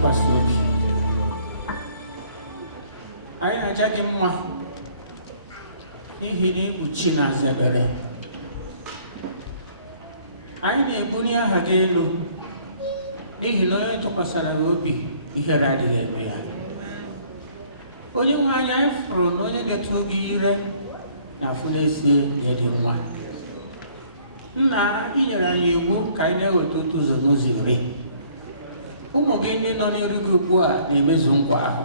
ntụkwasị obi. Anyị na-aja gị mma n'ihi na ịbụ chi na-aza ekpere. Anyị na-ebuli aha gị elu n'ihi na onye tụkwasara gị obi ihere adịghị eme ya. Onye nwe anyị fụrụ na onye detụrụ gị ire na-afụ n'ezie na ịdị mma. Nna, ị nyere anyị iwu ka anyị na-eweta otu ụzọ n'ụzọ iri. Ụmụ gị ndị nọ n'iru gị ugbu a na-emezu nkwa ahụ.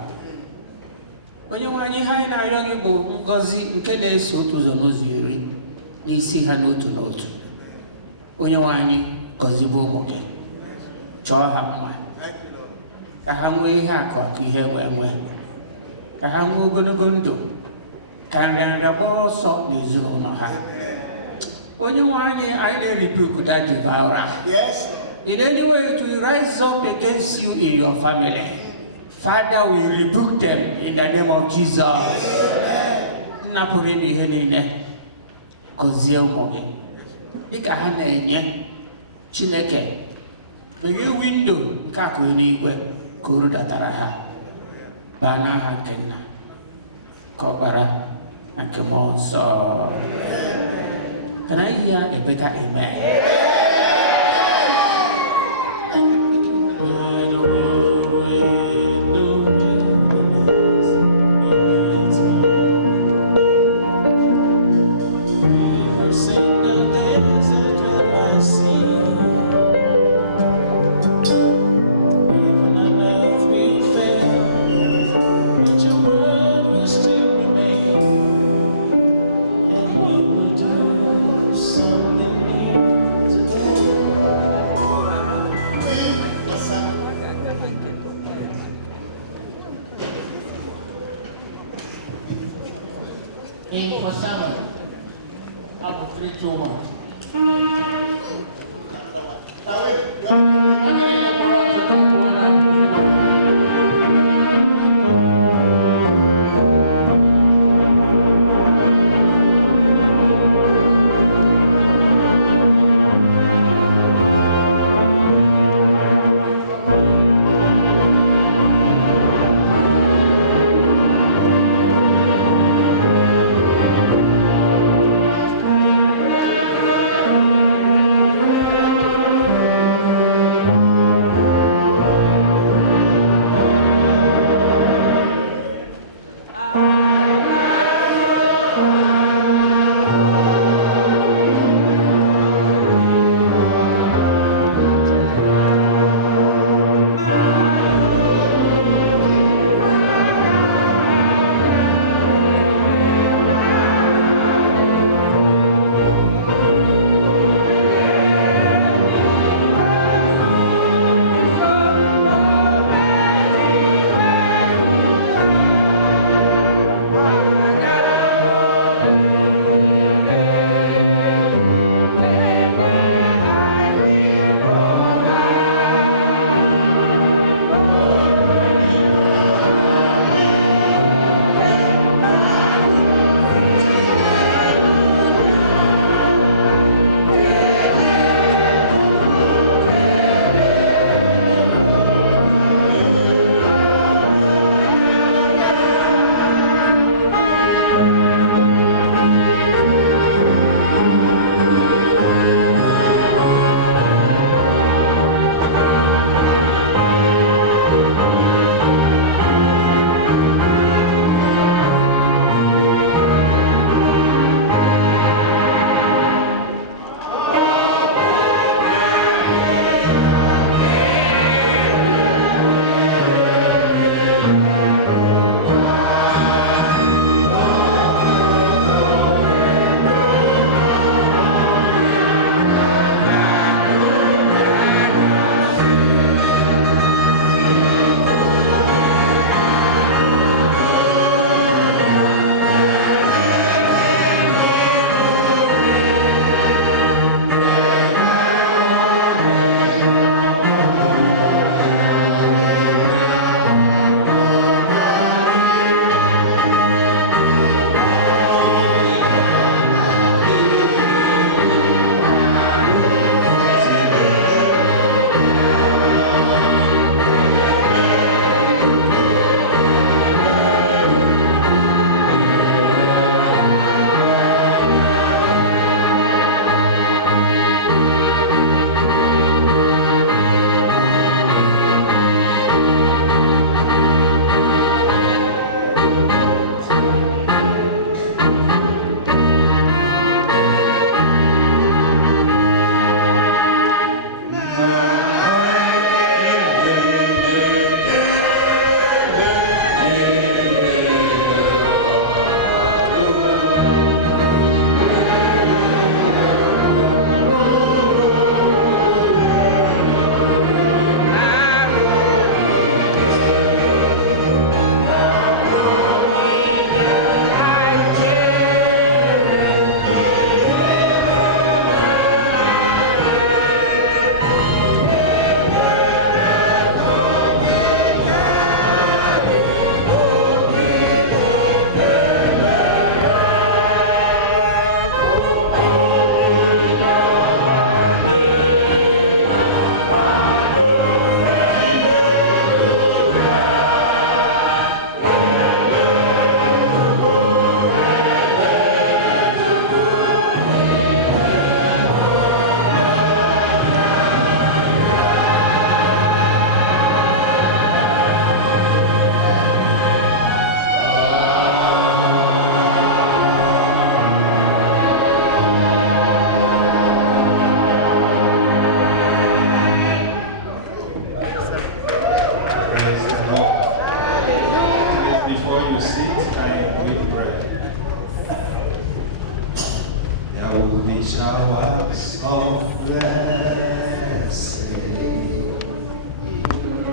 Onye nwe anyị, ihe anyị na-arịọ gị bụ ngọzi nke na-eso otu ụzọ n'ụzọ iri n'isi ha n'otu n'otu. Onye nwe anyị, gọzibe ụmụ gị, chọọ ha mma, ka ha nwee ihe akụ akụ ihe wee nwee, ka ha nwee ogologo ndụ, ka nrịanrịa gbaa ọsọ n'ezinụlọ ha. Onye nwe anyị, na-rebuke that devourer. Yes. In any way it will rise up against you in your family, Father, we rebuke them in the name of Jesus. Napụrụ ime ihe niile, gọzie ụmụ gị dịka ha na-enye Chineke meghe windo nke akụ eluigwe ka o rudatara ha, baa n'aha nke Nna, ka Ọbara na nke Mmụọ Nsọ. Can I hear a better amen? For 7, up to 3, 2, 1.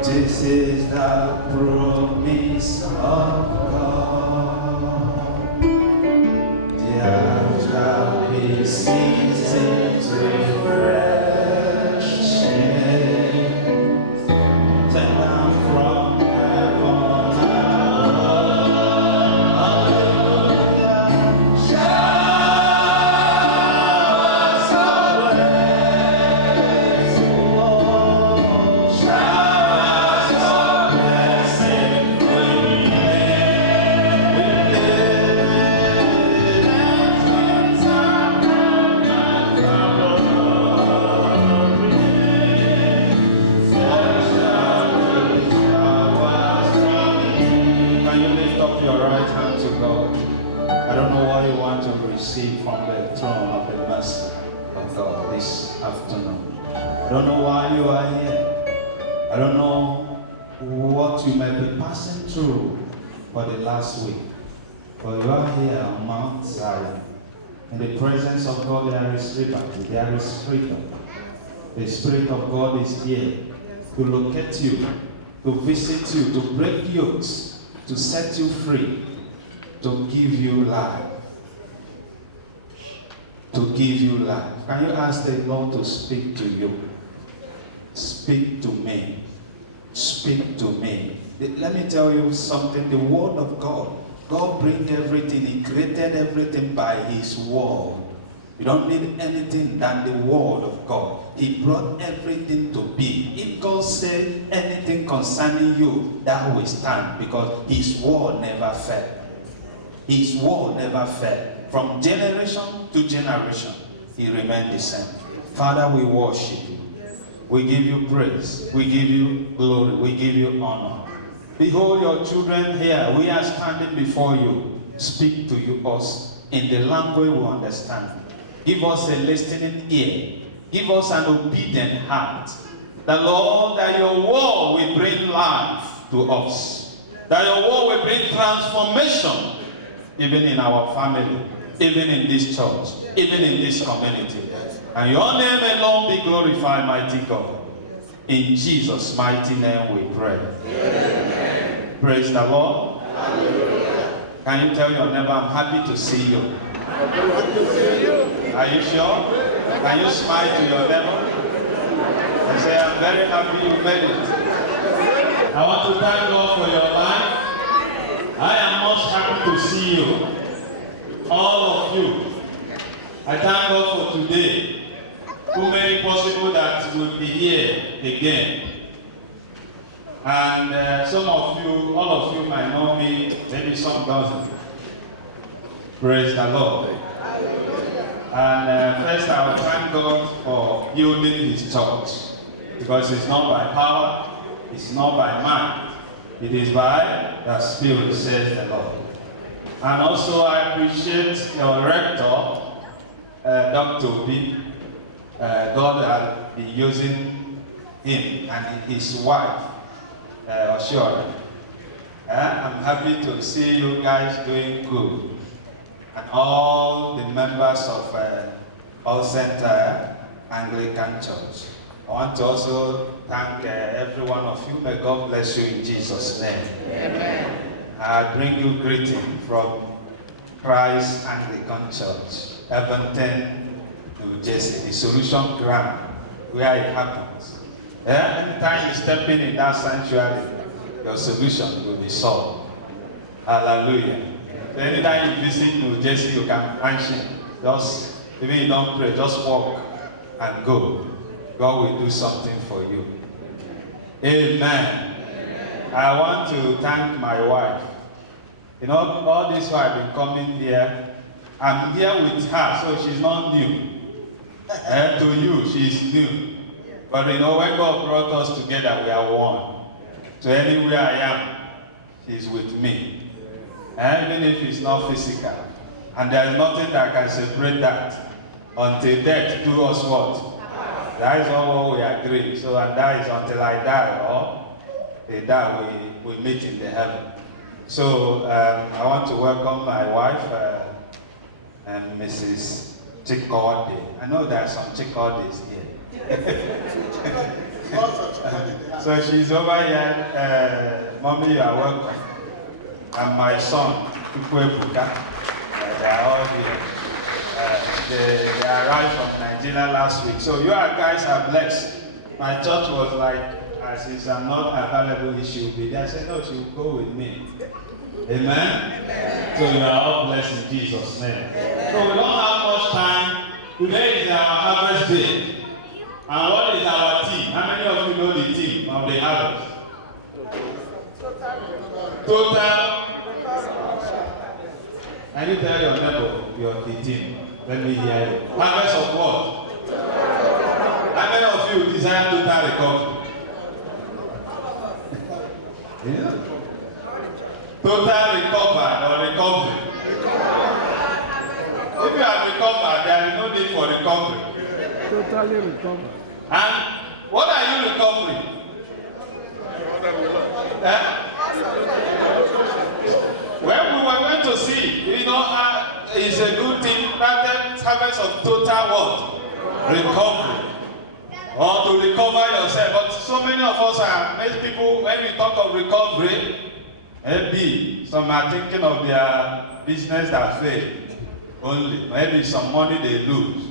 This is the promise of God. There shall be seasons refreshing. Send down from heaven above. Showers of blessing. Showers of blessing. Can you lift up your right hand to God? I don't know what you want to receive from the throne of the mercy of God this afternoon. I don't know why you are here. I don't know what you may be passing through for the last week. But you are here on Mount Zion. In the presence of God there is liberty, there is freedom. The Spirit of God is here to locate you, to visit you, to break yokes, to set you free, to give you life. To give you life. Can you ask the Lord to speak to you? Speak to me. Speak to me. Let me tell you something. The Word of God. God brings everything. He created everything by His Word. You don't need anything than the Word of God. He brought everything to be. If God said anything concerning you, that will stand because His Word never failed. His Word never failed. From generation to generation, He remained the same. Father, we worship you. We give you praise. We give you glory. We give you honor. Behold your children here. We are standing before you. Speak to you us in the language we understand. Give us a listening ear. Give us an obedient heart. The Lord, that your word will bring life to us. That your word will bring transformation, even in our family, even in this church, even in this community. And your name alone be glorified, mighty God. In Jesus' mighty name we pray. Amen. Praise the Lord. Hallelujah. Can you tell your neighbor, I'm happy to see you? Are you sure? Can you smile to your neighbor? And say, I'm very happy you made it. I want to thank God for your life. I am most happy to see you. All of you. I thank God for today. Too many possible that will be here again. And some of you, all of you might know me, maybe some doesn't. Praise the Lord. And first I will thank God for building His church. Because it's not by power, it's not by might. It is by the Spirit, says the Lord. And also I appreciate your rector, Dr. Obi. God has been using him and his wife, Oshora. I'm happy to see you guys doing good. And all the members of All Center Anglican Church. I want to also thank every one of you. May God bless you in Jesus' name. Amen. I bring you greeting from Christ Anglican Church, Edmonton, New Jersey, the solution ground where it happens. Anytime you step in that sanctuary, your solution will be solved. Hallelujah. So anytime you visit New Jersey, you can answer. Just, even you don't pray, just walk and go. God will do something for you. Amen. I want to thank my wife. You know, all this while I've been coming here, I'm here with her, so she's not new. To you, she's new. But you know, when God brought us together, we are one. So anywhere I am, she's with me. Even if it's not physical. And there's nothing that can separate that until death do us what? That is all what we agree. So, and that is until I die or they die, we meet in the heaven. So, I want to welcome my wife, Mrs. Chikode. I know there are some Chikodes here. So she's over here. Mommy, you are welcome. And my son, Ikwebuka, they are all here. They arrived from Nigeria last week. So you guys are blessed. My church was like, since I'm not available, she will be there. I said, no, she will go with me. Amen? Amen. So you are all blessed in Jesus' name. Amen. So we don't have much time. Today is our harvest day. And what is our team? How many of you know the team of the harvest? Total. Can you tell your neighbor your team? Let me hear you. Harvest of what? How many of you desire total recovery? Yeah. Total recovered or recovery? If you have recovered, there is no need for recovery. Totally recovered. And what are you recovering? Well, we were going to see, it's a good thing that the harvest of total what? Recovery. Or to recover yourself. But so many of us most people, when we talk of recovery, maybe some are thinking of their business that failed only. Maybe some money they lose.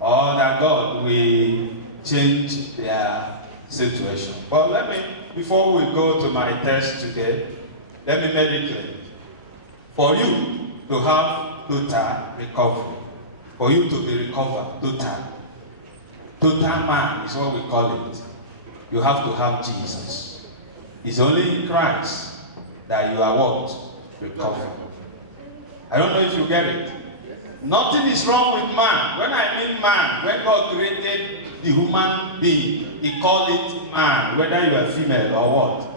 Or that God will change their situation. But before we go to my text today, let me make it clear. For you to have total recovery, for you to be recovered, total man is what we call it. You have to have Jesus. It's only in Christ that you are what? Recovered. I don't know if you get it. Nothing is wrong with man. When I mean man, when God created the human being, He called it man, whether you are female or what.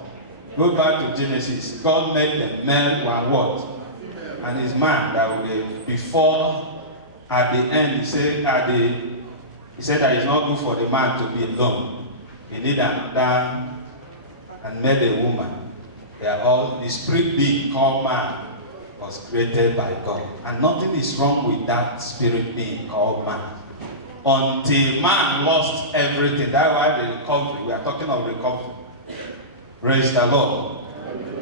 Go back to Genesis. God made them male and what? And His man that will be before, at the end, He said that it's not good for the man to be alone. He needed another and made a woman. They are all the spirit being called man was created by God. And nothing is wrong with that spirit being called man. Until man lost everything. That's why the recovery. We are talking of recovery. Praise the Lord.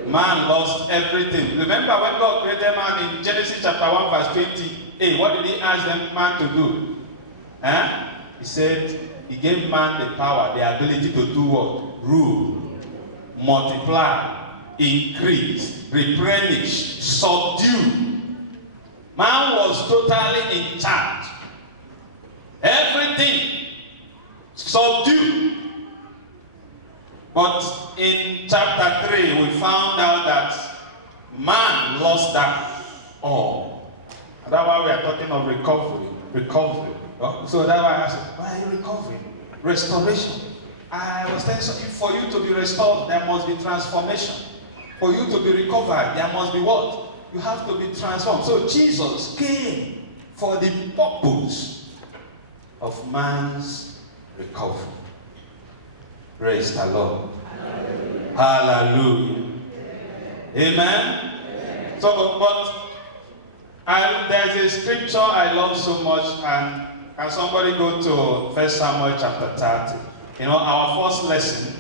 Man lost everything. Remember when God created man in Genesis chapter 1 verse 28, what did He ask them man to do? He said He gave man the power, the ability to do what? Rule, multiply, increase, replenish, subdue. Man was totally in charge. Everything subdue. But in chapter 3, we found out that man lost that all. And that's why we are talking of recovery. So that's why I said, why are you recovering? Restoration. I was telling you, for you to be restored, there must be transformation. For you to be recovered, there must be what? You have to be transformed. So Jesus came for the purpose of man's recovery. Praise the Lord. Hallelujah. Amen. So, but there's a scripture I love so much, and can somebody go to 1 Samuel chapter 30? Our first lesson.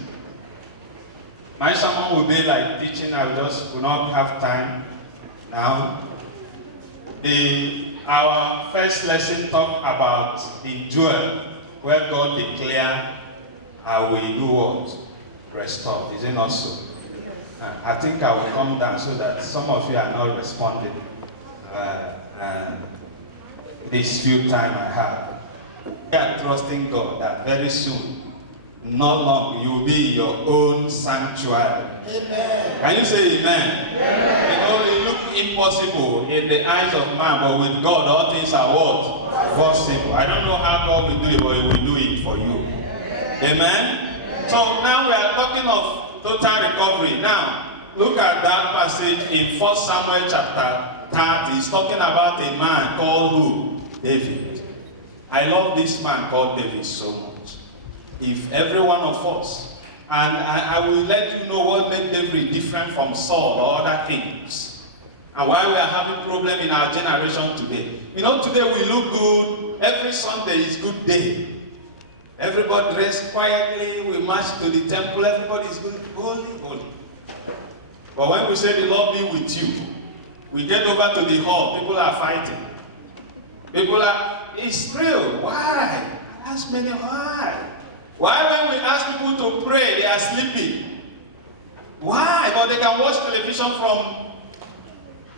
My sermon will be like teaching. I will not have time now. Our first lesson talked about in Joel, where God declared, I will do what? Restore. Is it not so? I think I will come down so that some of you are not responding this few time I have. We are trusting God that very soon, not long, you will be in your own sanctuary. Amen. Can you say amen? Amen. It looks impossible in the eyes of man, but with God, all things are what? Possible. I don't know how God will do it, but He will do it for you. Amen? So now we are talking of total recovery. Now, look at that passage in 1 Samuel chapter 30. He's talking about a man called who? David. I love this man called David so much. If every one of us, and I will let you know what made David different from Saul or other kings, and why we are having problem in our generation today. Today we look good. Every Sunday is good day. Everybody dressed quietly. We march to the temple. Everybody is going, holy, holy. But when we say the Lord be with you, we get over to the hall. People are fighting. It's real. Why? Ask many why. Why when we ask people to pray, they are sleeping? Why? But they can watch television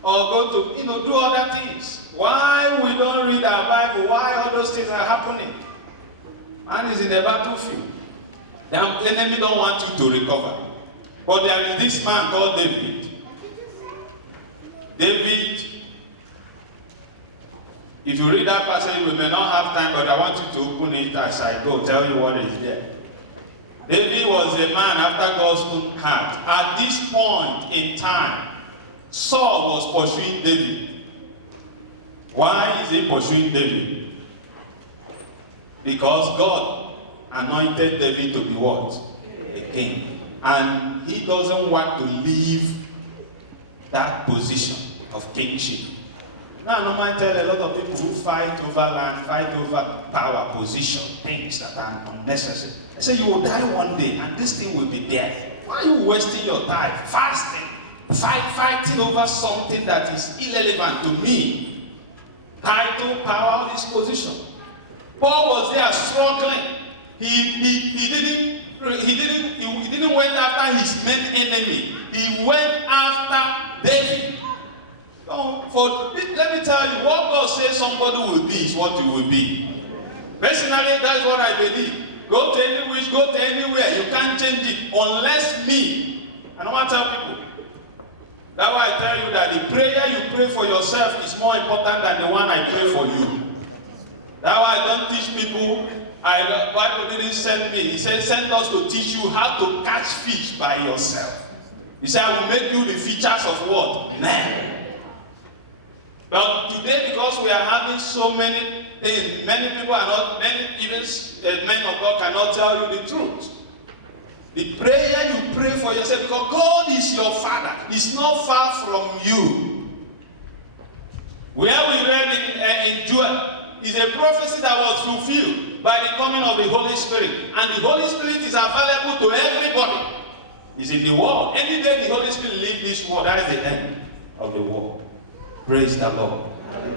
or go to, do other things. Why we don't read our Bible? Why all those things are happening? Man is in the battlefield. The enemy don't want you to recover. But there is this man called David. David, if you read that passage, we may not have time, but I want you to open it as I go, tell you what is there. David was a man after God's own heart. At this point in time, Saul was pursuing David. Why is he pursuing David? Because God anointed David to be what? A king. And he doesn't want to leave that position of kingship. Now, I normally tell a lot of people who fight over land, fight over power, position, things that are unnecessary. I say you will die one day and this thing will be there. Why are you wasting your time fasting, fighting over something that is irrelevant to me? Title, power, this position. Paul was there struggling. He didn't went after his main enemy. He went after David. Let me tell you, what God says somebody will be is what you will be. Personally, that's what I believe. Go to any wish, go to anywhere. You can't change it unless me. I don't want to tell people. That's why I tell you that the prayer you pray for yourself is more important than the one I pray for you. That's why I don't teach people. The Bible didn't send me. He said, send us to teach you how to catch fish by yourself. He said, I will make you the features of what? Man. But today, because we are having so many things, many people are not, even men of God cannot tell you the truth. The prayer you pray for yourself, because God is your Father, is not far from you. Where we read in Joel, is a prophecy that was fulfilled by the coming of the Holy Spirit. And the Holy Spirit is available to everybody. It's in the world. Any day the Holy Spirit leaves this world, that is the end of the world. Praise the Lord.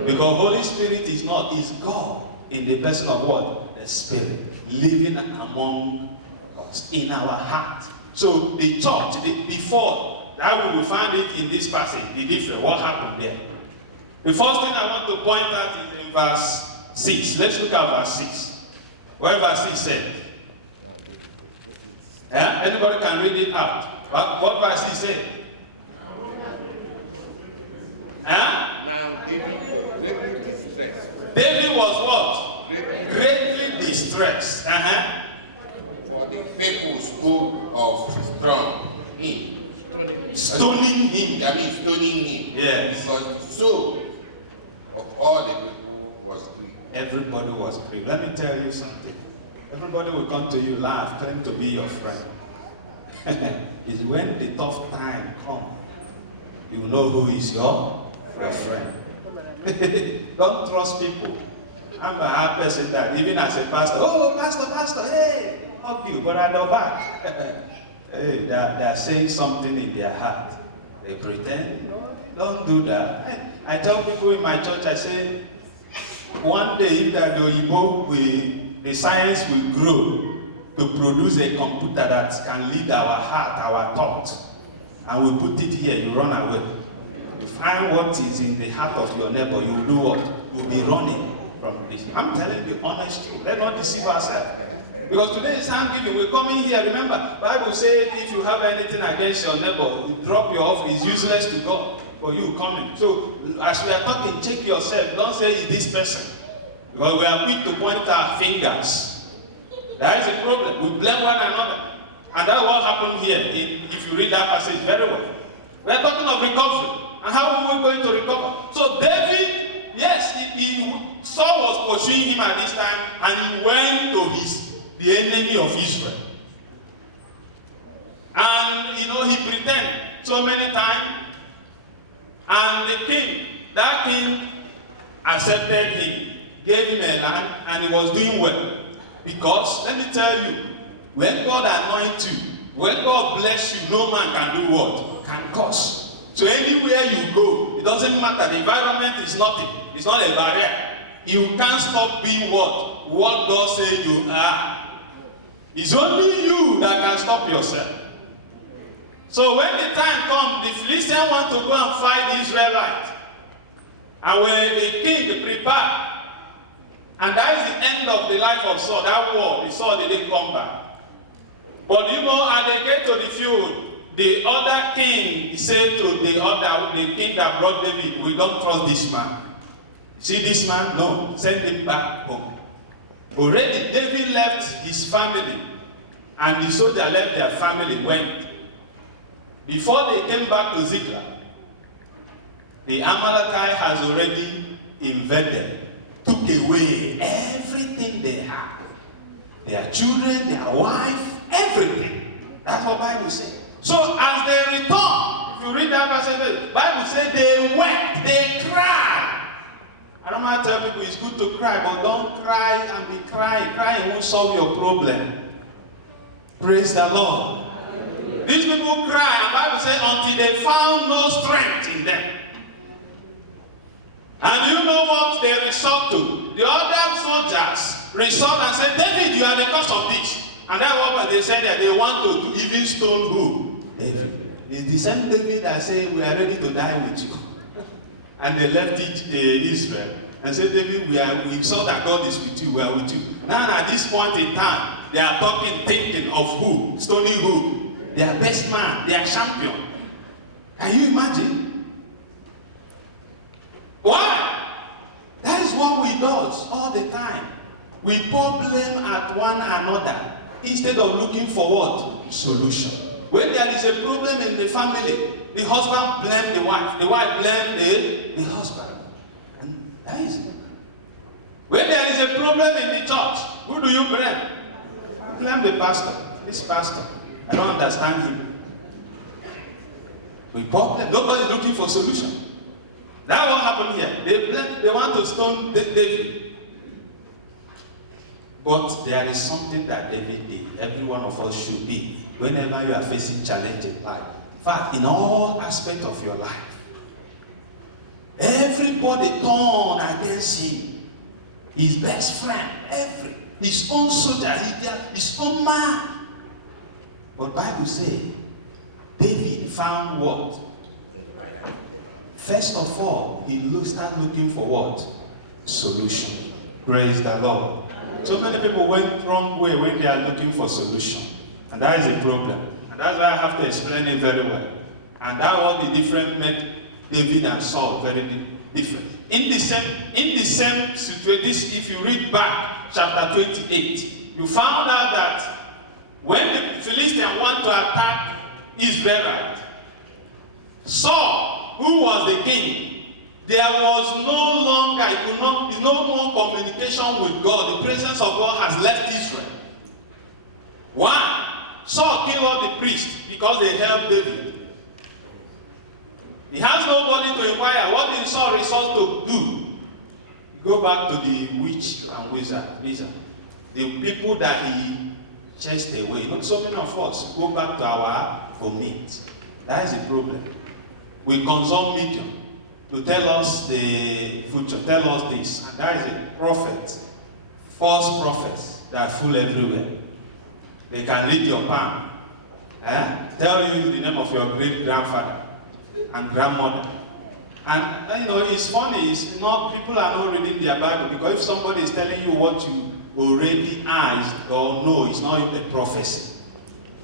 Because Holy Spirit is God in the person of what? The Spirit. Living among us, in our heart. So the church, before, that we will find it in this passage, the difference, what happened there. The first thing I want to point out is in verse 6. Let's look at verse 6. What verse 6 says? Yeah? Anybody can read it out. What verse 6 says? Huh? David was what? Greatly distressed. For the people spoke of stoning him. I mean stoning him. Yes. Because so of all the people was grieved. Everybody was grieved. Let me tell you something. Everybody will come to you, laugh, claim to be your friend. It's when the tough time comes, you know who is your friend. Don't trust people. I'm a hard person that even as a pastor, oh, pastor, hey, hug you, but I know back. Hey, they are saying something in their heart. They pretend, don't do that. I tell people in my church, I say, one day if the Igbo, the science will grow to produce a computer that can lead our heart, our thoughts, and we put it here, you run away. You find what is in the heart of your neighbor, you do what? You'll be running from this. I'm telling you honest truth. Let's not deceive ourselves. Because today is Thanksgiving. We're coming here. Remember, Bible says if you have anything against your neighbor, you drop your offering. It's useless to God for you coming. So as we are talking, check yourself. Don't say it's this person. Because we are quick to point our fingers. That is a problem. We blame one another. And that's what happened here, if you read that passage very well. We are talking of recovery. And how are we going to recover? So David, yes, Saul was pursuing him at this time, and he went to the enemy of Israel. And, he pretended so many times. And that king accepted him, gave him a land, and he was doing well. Because, let me tell you, when God anoints you, when God bless you, no man can do what? Can curse. So anywhere you go, it doesn't matter. The environment is nothing. It's not a barrier. You can't stop being what? What God said you are. It's only you that can stop yourself. So when the time comes, the Philistines want to go and fight the Israelites. And when the king prepared, and that is the end of the life of Saul, that war, the Saul didn't come back. But you know, as they get to the field, the other king said to the king that brought David, we don't trust this man. See this man? No, send him back home. Already David left his family, and the soldier left their family, went. Before they came back to Ziklag, the Amalekite has already invaded, took away everything they had. Their children, their wife, everything. That's what the Bible says. So as they return, if you read that passage, the Bible says they wept, they cried. I don't want to tell people it's good to cry, but don't cry and be crying. Crying won't solve your problem. Praise the Lord. These people cry, and the Bible says, until they found no strength in them. And you know what they resort to? The other soldiers resort and say, David, you are the cause of this. And that's what they said that they want to even stone who? David. It's the same David that said, we are ready to die with you. And they left Israel and said, David, we saw that God is with you, we are with you. Now at this point in time, they are thinking of who? Stoning who? Their best man, their champion. Can you imagine? Why? That is what we do all the time. We pour blame at one another instead of looking for what? Solution. When there is a problem in the family, the husband blames the wife blames the husband. And that is it. When there is a problem in the church, who do you blame? Blame the pastor. This pastor. I don't understand him. We problem. Nobody is looking for solution. That's what happened here. They want to stone David. But there is something that David did. Every one of us should be. Whenever you are facing challenge in life. In fact, in all aspects of your life. Everybody turned against him. His best friend. His own soldier. His own man. But the Bible says, David found what? First of all, he started looking for what? Solution. Praise the Lord. So many people went wrong way when they are looking for solution. And that is a problem. And that's why I have to explain it very well. And that was the difference made David and Saul very different. In the same situation, if you read back chapter 28, you found out that when the Philistines want to attack Israel, Saul, who was the king, there was no more communication with God. The presence of God has left Israel. Why? Saul killed all the priests because they helped David. He has nobody to inquire. What did Saul resort to do? Go back to the witch and wizard. The people that he chased away. Not so many of us go back to our meat. That is the problem. We consume medium to tell us the future, tell us this. And that is a prophet, false prophets that fool everywhere. They can read your palm, tell you the name of your great-grandfather and grandmother. And you know, it's funny, people are not reading their Bible, because if somebody is telling you what you already asked or know, it's not a prophecy.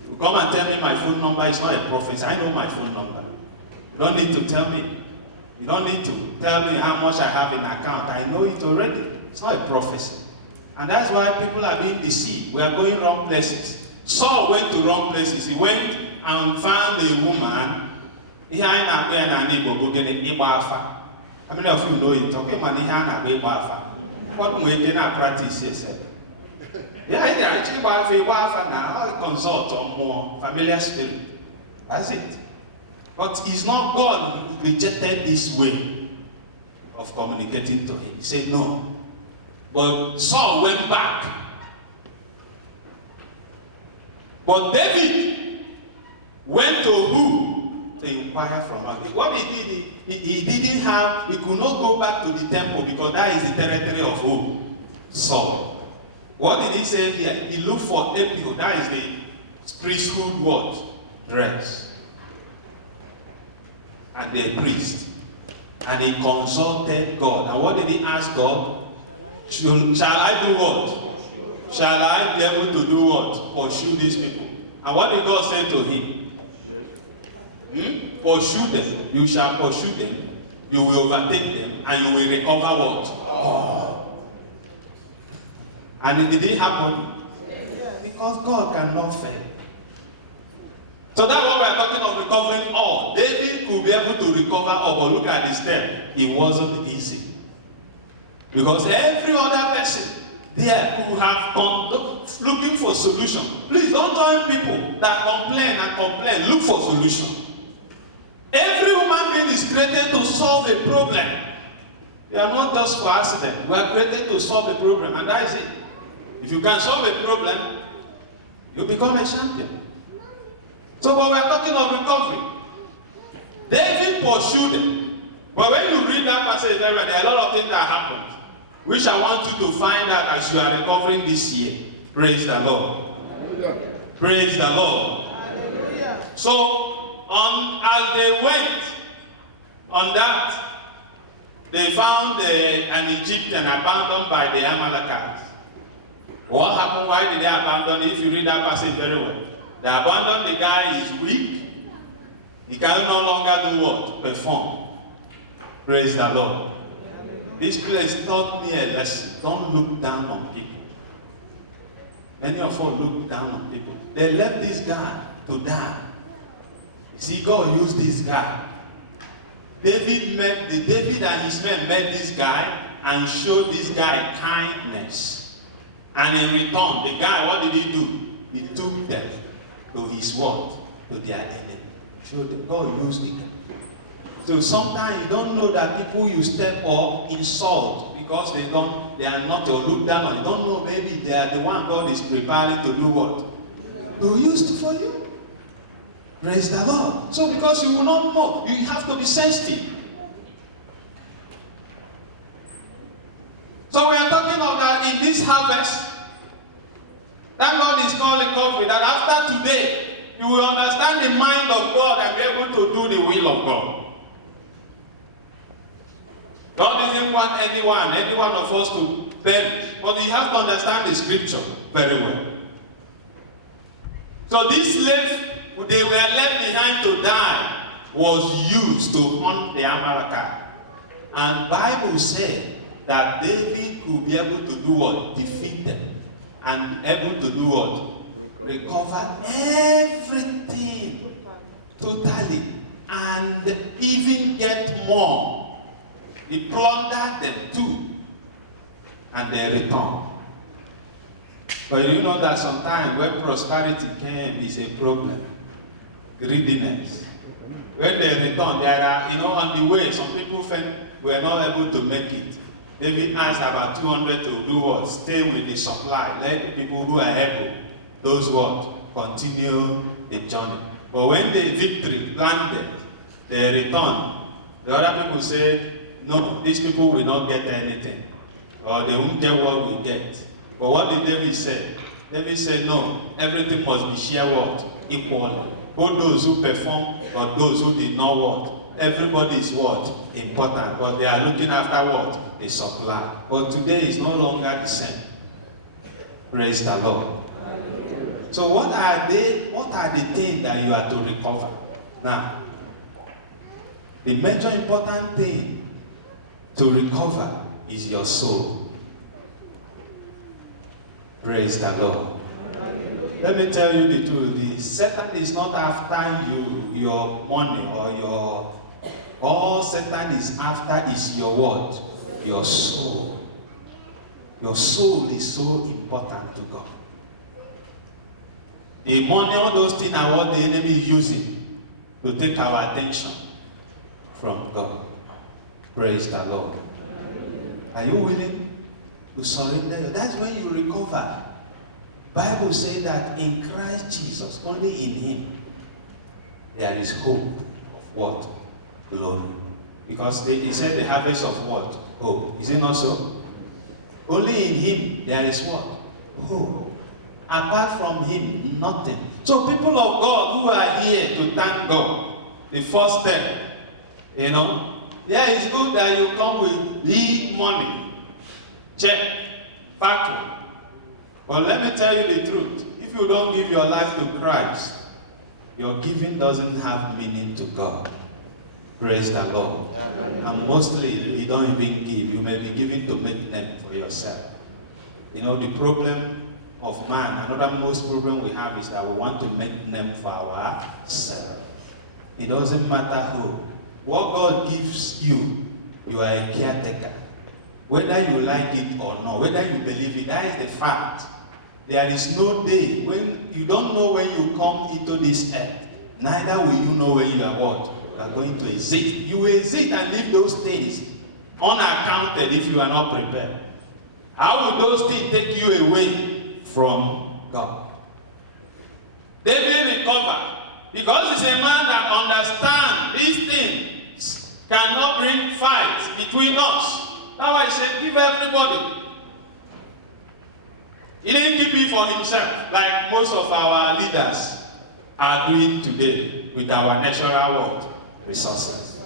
You come and tell me my phone number, it's not a prophecy. I know my phone number. You don't need to tell me. You don't need to tell me how much I have in account. I know it already. It's not a prophecy. And that's why people are being deceived. We are going wrong places. Saul went to wrong places. He went and found a woman. How many of you know it? Okay, man, what way can I practice yourself? Yeah, actually, now consult on more familiar spirit. That's it. But it's not God who rejected this way of communicating to him. He said no. But Saul went back But David went to who? To inquire from her. What he did, he didn't have, he could not go back to the temple because that is the territory of who? Saul. What did he say here? He looked for Epiho, that is the priesthood what? Dress. And the priest. And he consulted God. And what did he ask God? Shall I do what? Shall I be able to do what? Pursue these people. And what did God say to him? Pursue them. You shall pursue them. You will overtake them. And you will recover what? Oh. And it didn't happen. Because God cannot fail. So that's what we are talking of recovering all. David could be able to recover all, but look at the step. It wasn't easy. Because every other person there could have gone looking for solution. Please don't join people that complain and complain. Look for solution. Every human being is created to solve a problem. They are not just for accident. We are created to solve a problem, and that is it. If you can solve a problem, you become a champion. So, but we are talking of recovery. David pursued them. But when you read that passage, there are a lot of things that happened, which I want you to find out as you are recovering this year. Praise the Lord. Hallelujah. Praise the Lord. Hallelujah. So, as they went on that, they found an Egyptian abandoned by the Amalekites. What happened? Why did they abandon it? If you read that passage very well. They abandoned the guy, is weak. He can no longer do what? Perform. Praise the Lord. This place taught me a lesson. Don't look down on people. Many of us look down on people. They left this guy to die. See, God used this guy. David and his men met this guy and showed this guy kindness. And in return, the guy, what did he do? He took them to his word, to their enemy. Showed them. God used it. So sometimes you don't know that people you step or insult because they are not or look down on. You don't know maybe they are the one God is preparing to do what? To use for you. Praise the Lord. So because you will not know, you have to be sensitive. So we are talking about that in this harvest, that God is calling recovery, that after today, you will understand the mind of God and be able to do the will of God. God doesn't want any one of us to perish, but you have to understand the scripture very well. So this slave, they were left behind to die, was used to hunt the Amalekite. And Bible said that David could be able to do what? Defeat them. And able to do what? Recover everything totally. And even get more. He plundered them too. And they returned. But you know that sometimes when prosperity came, is a problem. Greediness. When they return, there are, on the way, some people were not able to make it. David asked about 200 to do what? Stay with the supply. Let the people who are able, those what? Continue the journey. But when the victory landed, they returned. The other people said, no, these people will not get anything. Or they won't get what we get. But what did David say? David said, no, everything must be shared what? Equally. Both those who perform, but those who did not what? Everybody is what? Important. But they are looking after what? The supply. But today is no longer the same. Praise the Lord. So what are the things that you are to recover? Now, the major important thing to recover is your soul. Praise the Lord. Let me tell you the truth. Satan is not after your money or your... All Satan is after is your what? Your soul. Your soul is so important to God. The money, all those things are what the enemy is using to take our attention from God. Praise the Lord. Are you willing to surrender? That's when you recover. Bible says that in Christ Jesus, only in him, there is hope of what? Glory. Because he said the harvest of what? Hope. Is it not so? Only in him there is what? Hope. Apart from him, nothing. So people of God who are here to thank God, the first step, yeah, it's good that you come with lead money, check, factory. But let me tell you the truth. If you don't give your life to Christ, your giving doesn't have meaning to God. Praise the Lord. And mostly, you don't even give. You may be giving to make name for yourself. The problem of man, another most problem we have is that we want to make name for ourselves. It doesn't matter who. What God gives you, you are a caretaker. Whether you like it or not, whether you believe it, that is the fact. There is no day when you don't know when you come into this earth. Neither will you know when you are what? You are going to exist. You will exist and leave those things unaccounted if you are not prepared. How will those things take you away from God? David recovered because he's a man that understands these things cannot bring fights between us. That's why he said, give everybody. He didn't keep it for himself, like most of our leaders are doing today with our natural resources.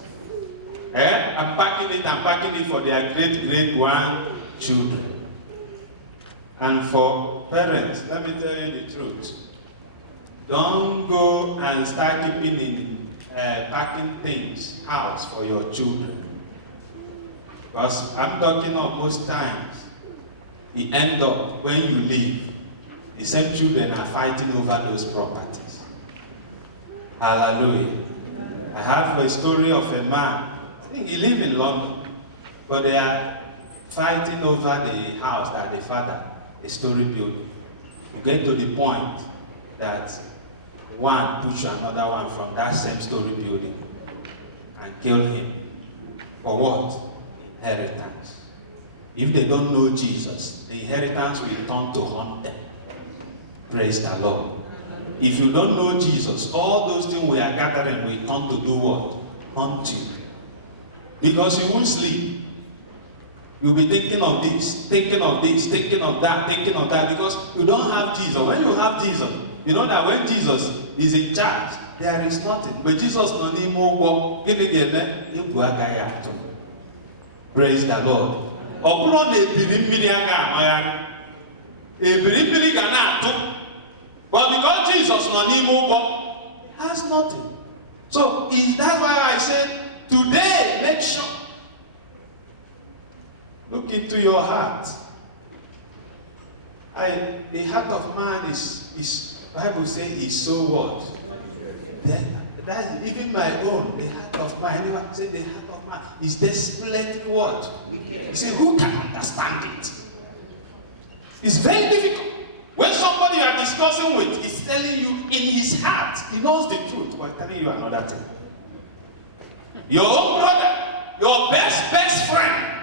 I'm packing it for their great grandchildren. And for parents, let me tell you the truth. Don't go and start keeping in packing things house for your children. Because I'm talking of most times, the end up when you leave, the same children are fighting over those properties. Hallelujah. I have a story of a man, I think he lives in London, but they are fighting over the house that the father, a story building. You get to the point that one push another one from that same story building and kill him. For what? Inheritance. If they don't know Jesus, the inheritance will turn to hunt them. Praise the Lord. If you don't know Jesus, all those things we are gathering will turn to do what? Hunt you. Because you won't sleep. You'll be thinking of this, thinking of this, thinking of that, because you don't have Jesus. When you have Jesus, you know that when Jesus is in charge, there is nothing. But Jesus no need more work. Praise the Lord. But because Jesus no need more work, has nothing. So that's why I said today, make sure. Look into your heart. The heart of man is Bible says is so what? That's even my own. The heart of man. Anyone say the heart of man is desperately what? You say, who can understand it? It's very difficult. When somebody you are discussing with is telling you in his heart, he knows the truth, but telling you another thing. Your own brother, your best friend.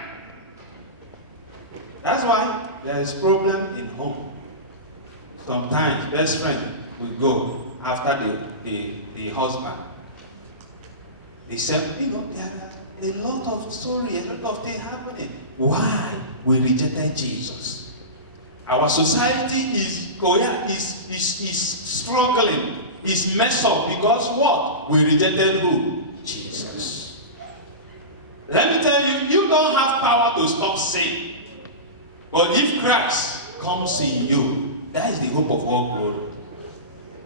That's why there is problem in home. Sometimes best friend will go after the husband. They say, there are a lot of story, a lot of things happening. Why? We rejected Jesus. Our society is struggling, is messed up because what? We rejected who? Jesus. Let me tell you, you don't have power to stop sin. But if Christ comes in you, that is the hope of all glory.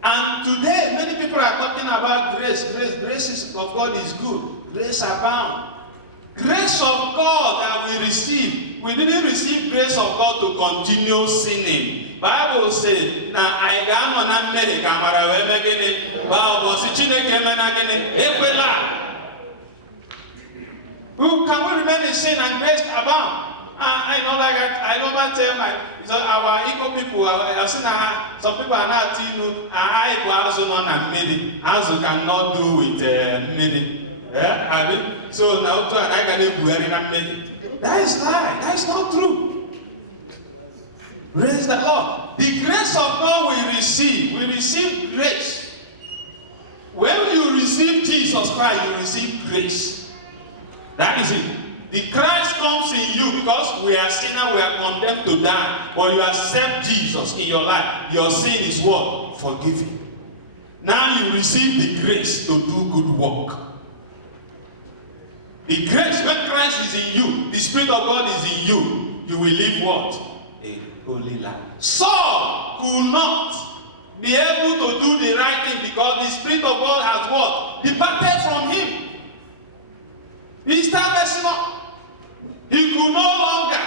And today, many people are talking about grace. Grace of God is good. Grace abound. Grace of God that we receive. We didn't receive grace of God to continue sinning. Bible says, "Na I am on America, Marawe megene, Bible si Chineke menagene, ekwela." Who can we remain in sin and grace abound? I know, like I never tell our Igbo people. I've seen some people are not Igbo cannot do with many. So now I can that is lie. That is not true. Praise the Lord. The grace of God we receive grace. When you receive Jesus Christ, you receive grace. That is it. The Christ comes in you because we are sinners, we are condemned to die. But you accept Jesus in your life. Your sin is what? Forgiven. Now you receive the grace to do good work. The grace, when Christ is in you, the Spirit of God is in you, you will live what? A holy life. Saul could not be able to do the right thing because the Spirit of God has what? Departed from him. He started messing up. He could no longer,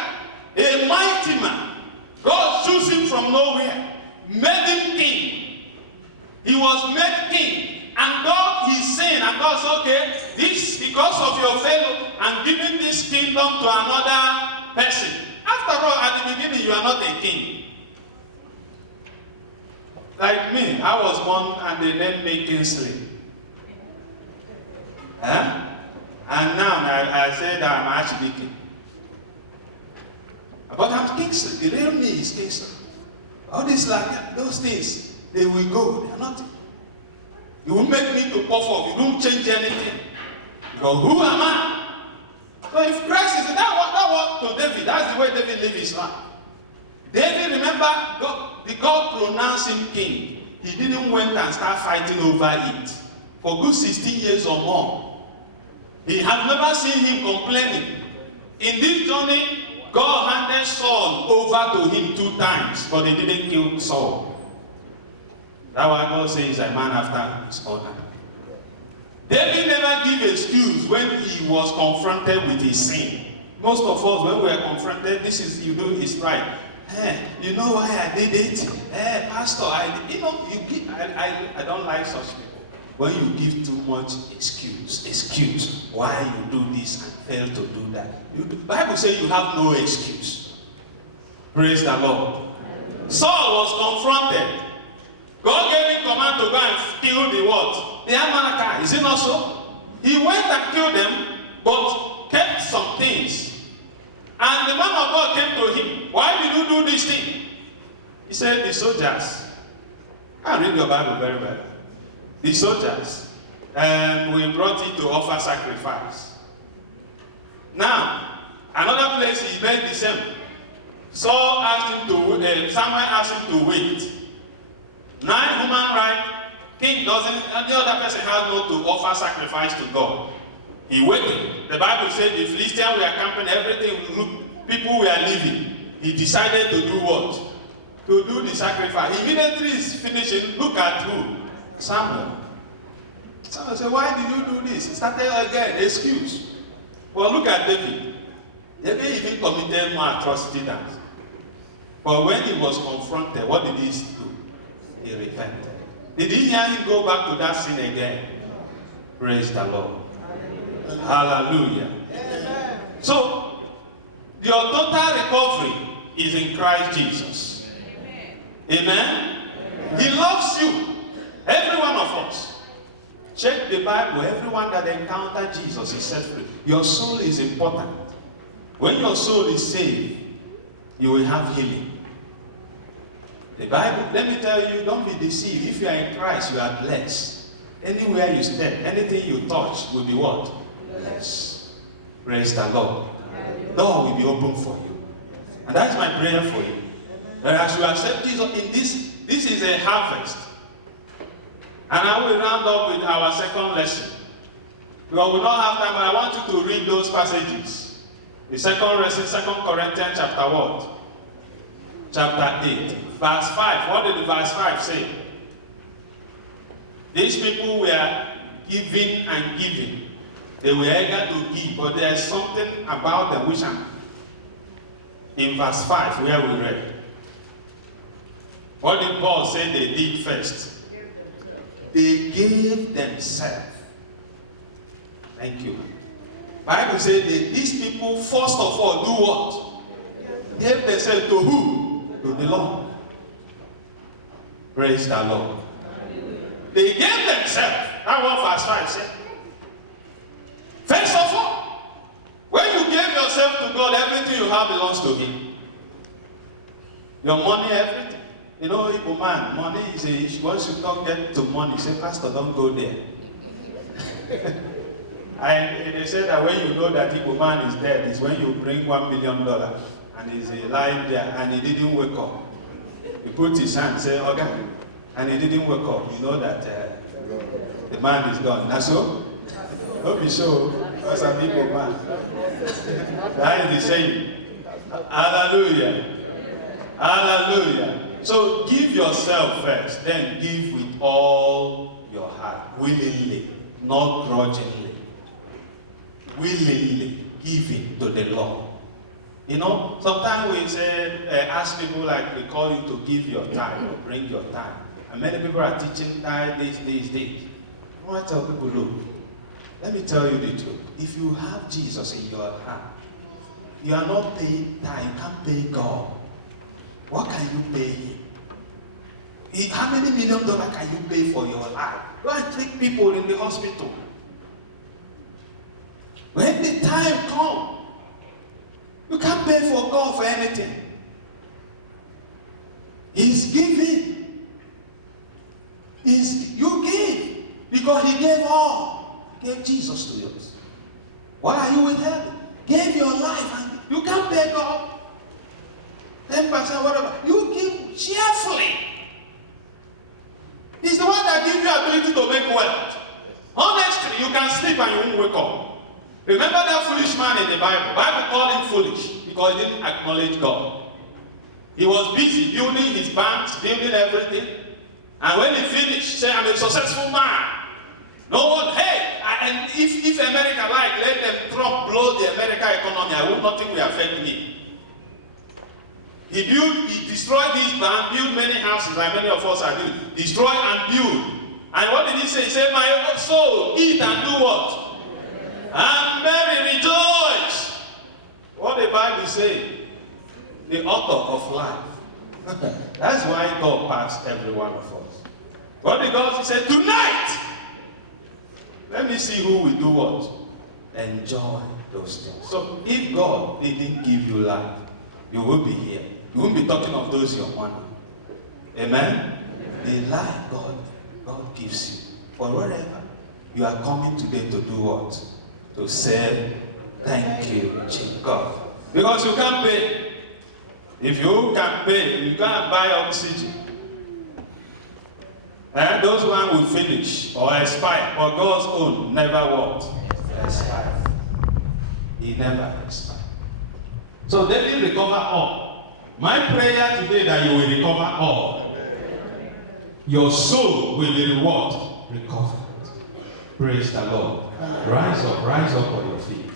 a mighty man, God chose him from nowhere, made him king. He was made king. And God, he sinned, and God said, okay, this, because of your failure, I'm giving this kingdom to another person. After all, at the beginning, you are not a king. Like me, I was born and they named me Kingsley. Huh? And now I say that I'm actually king. But I'm Kingsley. The real me is Kingsley. All these like those things, they will go. They are not. You will make me to puff off. You don't change anything. Because who am I? So if Christ is that was to David, that's the way David lived his life. David, remember, God pronounced him king. He didn't went and start fighting over it. For good 16 years or more. He had never seen him complaining. In this journey, God handed Saul over to him 2 times, but he didn't kill Saul. That's why God says he's a man after his own heart. David never gave excuse when he was confronted with his sin. Most of us, when we are confronted, this is you do is right. You know why I did it? Pastor, I don't like such people. When you give too much excuse why you do this and fail to do that. The Bible says you have no excuse. Praise the Lord. Saul was confronted. God gave him command to go and kill the what? The Amalekites. Is it not so? He went and killed them, but kept some things. And the man of God came to him. Why did you do this thing? He said, the soldiers. I read your Bible very well. The soldiers. And we brought it to offer sacrifice. Now, another place he made the same. Saul asked him to, Samuel asked him to wait. 9 human rights, king doesn't, and the other person has no to offer sacrifice to God. He waited. The Bible said the Philistines were camping, everything, people were leaving. He decided to do what? To do the sacrifice. Immediately he's finishing, look at who? Samuel. Samuel said, why did you do this? He started again, excuse. Well, look at David. David even committed more atrocity than that. But when he was confronted, what did he do? He repented. Did he hear him go back to that sin again? Praise the Lord. Hallelujah. Amen. So, your total recovery is in Christ Jesus. Amen. Amen. He loves you. Every one of us. Check the Bible. Everyone that encountered Jesus is set free. Your soul is important. When your soul is saved, you will have healing. The Bible, let me tell you, don't be deceived. If you are in Christ, you are blessed. Anywhere you step, anything you touch will be what? Blessed. Praise the Lord. Door will be open for you. And that's my prayer for you. That as you accept Jesus in this is a harvest. And I will round up with our second lesson. Because we don't have time, but I want you to read those passages. The second lesson, 2 Corinthians chapter what? Chapter 8. Verse 5. What did the verse 5 say? These people were giving and giving. They were eager to give, but there is something about them which I'm in verse 5 where we read. What did Paul say they did first? They gave themselves. Thank you. Bible says that these people first of all do what? Gave themselves to who? To the Lord. Praise the Lord. They gave themselves. That's what verse 5 said. First of all, when you gave yourself to God, everything you have belongs to Him. Your money, everything. You know, Igbo man, money is once you don't get to money, say, Pastor, don't go there. And they say that when you know that Igbo man is dead, is when you bring $1 million and he's lying there and he didn't wake up. You put his hand, say, okay, and he didn't wake up. You know that the man is gone. That's so? Don't be so, because I'm Igbo man. That is the same. Hallelujah. Hallelujah. So give yourself first, then give with all your heart, willingly, not grudgingly. Willingly giving to the Lord. You know, sometimes we say, ask people like we call you to give your time or bring your time. And many people are teaching time these days. I want to tell people, look, let me tell you the truth. If you have Jesus in your heart, you are not paying time, you can't pay God. What can you pay him? How many $1 million can you pay for your life? Go and treat people in the hospital. When the time comes, you can't pay for God for anything. He's giving. You give because he gave all. He gave Jesus to us. Why are you withholding? Gave your life and you can't pay God. 10%, whatever. You give cheerfully. He's the one that gives you ability to make wealth. Honestly, you can sleep and you won't wake up. Remember that foolish man in the Bible? The Bible called him foolish because he didn't acknowledge God. He was busy building his banks, building everything. And when he finished, he said, I'm a successful man. No one, hey, and if America like, let them Trump blow the American economy, nothing will affect me. He destroyed this bank, built many houses like many of us are doing. Destroy and build. And what did he say? He said, my soul, eat and do what? And Mary rejoice. What the Bible says, the author of life. That's why God passed every one of us. What did God say? He said, tonight, let me see who will do what? Enjoy those things. So if God didn't give you life, you will be here. You won't be talking of those your money. Amen? The life God gives you. For wherever you are coming today to do what? To say, thank you, God. Because you can't pay. If you can pay, you can't buy oxygen. And those ones will finish or expire. But God's own never what? Expire. He never expires. So David recover all. My prayer today that you will recover all. Your soul will be rewarded. Recovered. Praise the Lord. Rise up on your feet.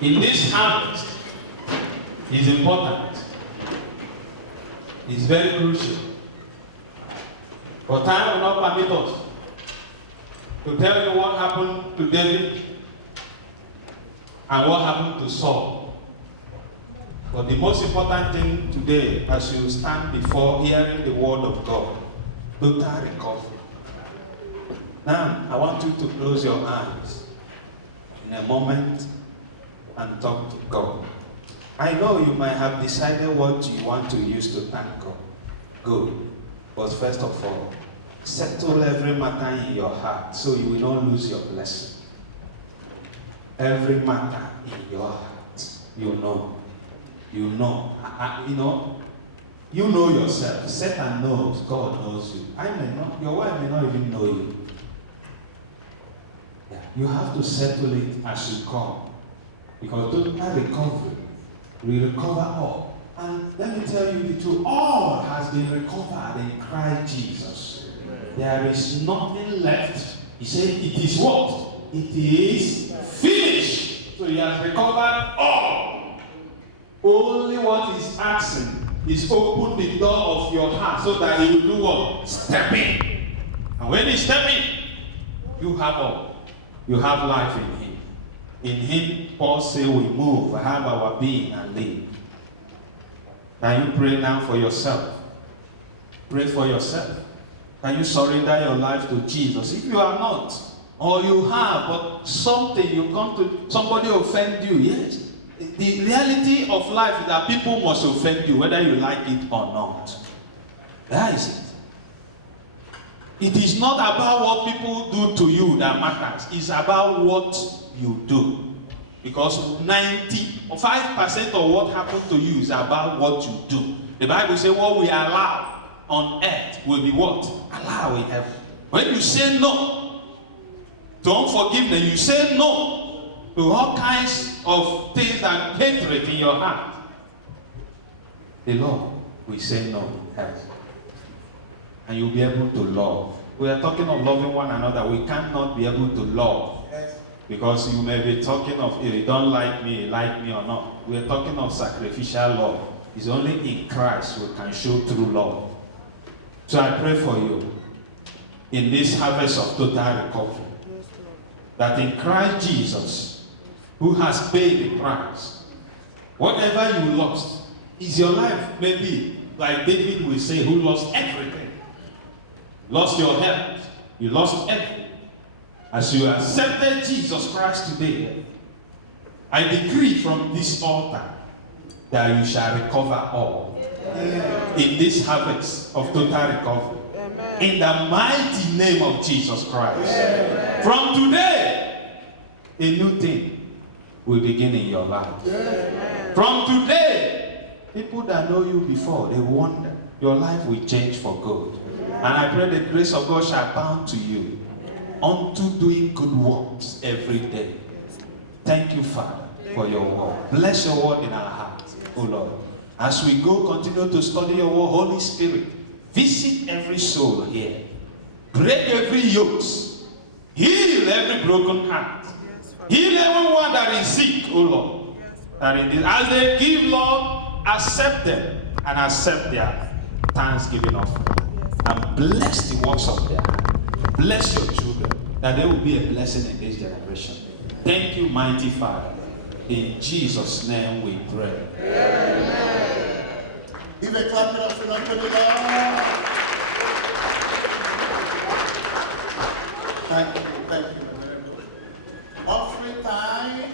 In this harvest, is important. It's very crucial. But time will not permit us to tell you what happened to David and what happened to Saul. But the most important thing today, as you stand before hearing the word of God, total recovery. Now, I want you to close your eyes in a moment and talk to God. I know you might have decided what you want to use to thank God. Good. But first of all, settle every matter in your heart so you will not lose your blessing. Every matter in your heart, you know. You know. You know yourself. Satan knows. God knows you. I may not. Your wife may not even know you. Yeah. You have to settle it as you come. Because total recovery, we recover all. And let me tell you the truth, all has been recovered in Christ Jesus. There is nothing left. He said, it is what? It is finished. So he has recovered all. Only what he's asking is open the door of your heart so that he will do what? Step in. And when he step in, you have all. You have life in him. In him, Paul said, we move, have our being and live. Can you pray now for yourself? Pray for yourself. Can you surrender your life to Jesus? If you are not, or you have, but something, you come to, somebody offend you, yes. The reality of life is that people must offend you, whether you like it or not. That is it. It is not about what people do to you that matters. It's about what you do. Because 95% of what happens to you is about what you do. The Bible says what we allow on earth will be what? Allow in heaven. When you say no to unforgiveness, you say no to all kinds of things and hatred in your heart, the Lord will say no in heaven. And you'll be able to love. We are talking of loving one another. We cannot be able to love. Because you may be talking of, if you don't like me or not. We are talking of sacrificial love. It's only in Christ we can show true love. So I pray for you in this harvest of total recovery, that in Christ Jesus, who has paid the price, whatever you lost is your life. Maybe like David will say, who lost everything. Lost your health, you lost everything. As you accepted Jesus Christ today, I decree from this altar that you shall recover all in this harvest of total recovery. In the mighty name of Jesus Christ. From today, a new thing will begin in your life. From today, people that know you before, they wonder. Your life will change for good. And I pray the grace of God shall abound to you unto doing good works every day. Thank you, Father, for your word. Bless your word in our hearts, O Lord. As we go, continue to study your word. Holy Spirit, visit every soul here. Break every yoke. Heal every broken heart. Heal everyone that is sick, O Lord. As they give, Lord, accept them and accept their thanksgiving offering. And bless the works of their hand. Bless your children, that they will be a blessing in this generation. Thank you, mighty Father. In Jesus' name we pray. Amen. Give a clap of the Lord to the Lord. Thank you very good. Offering time.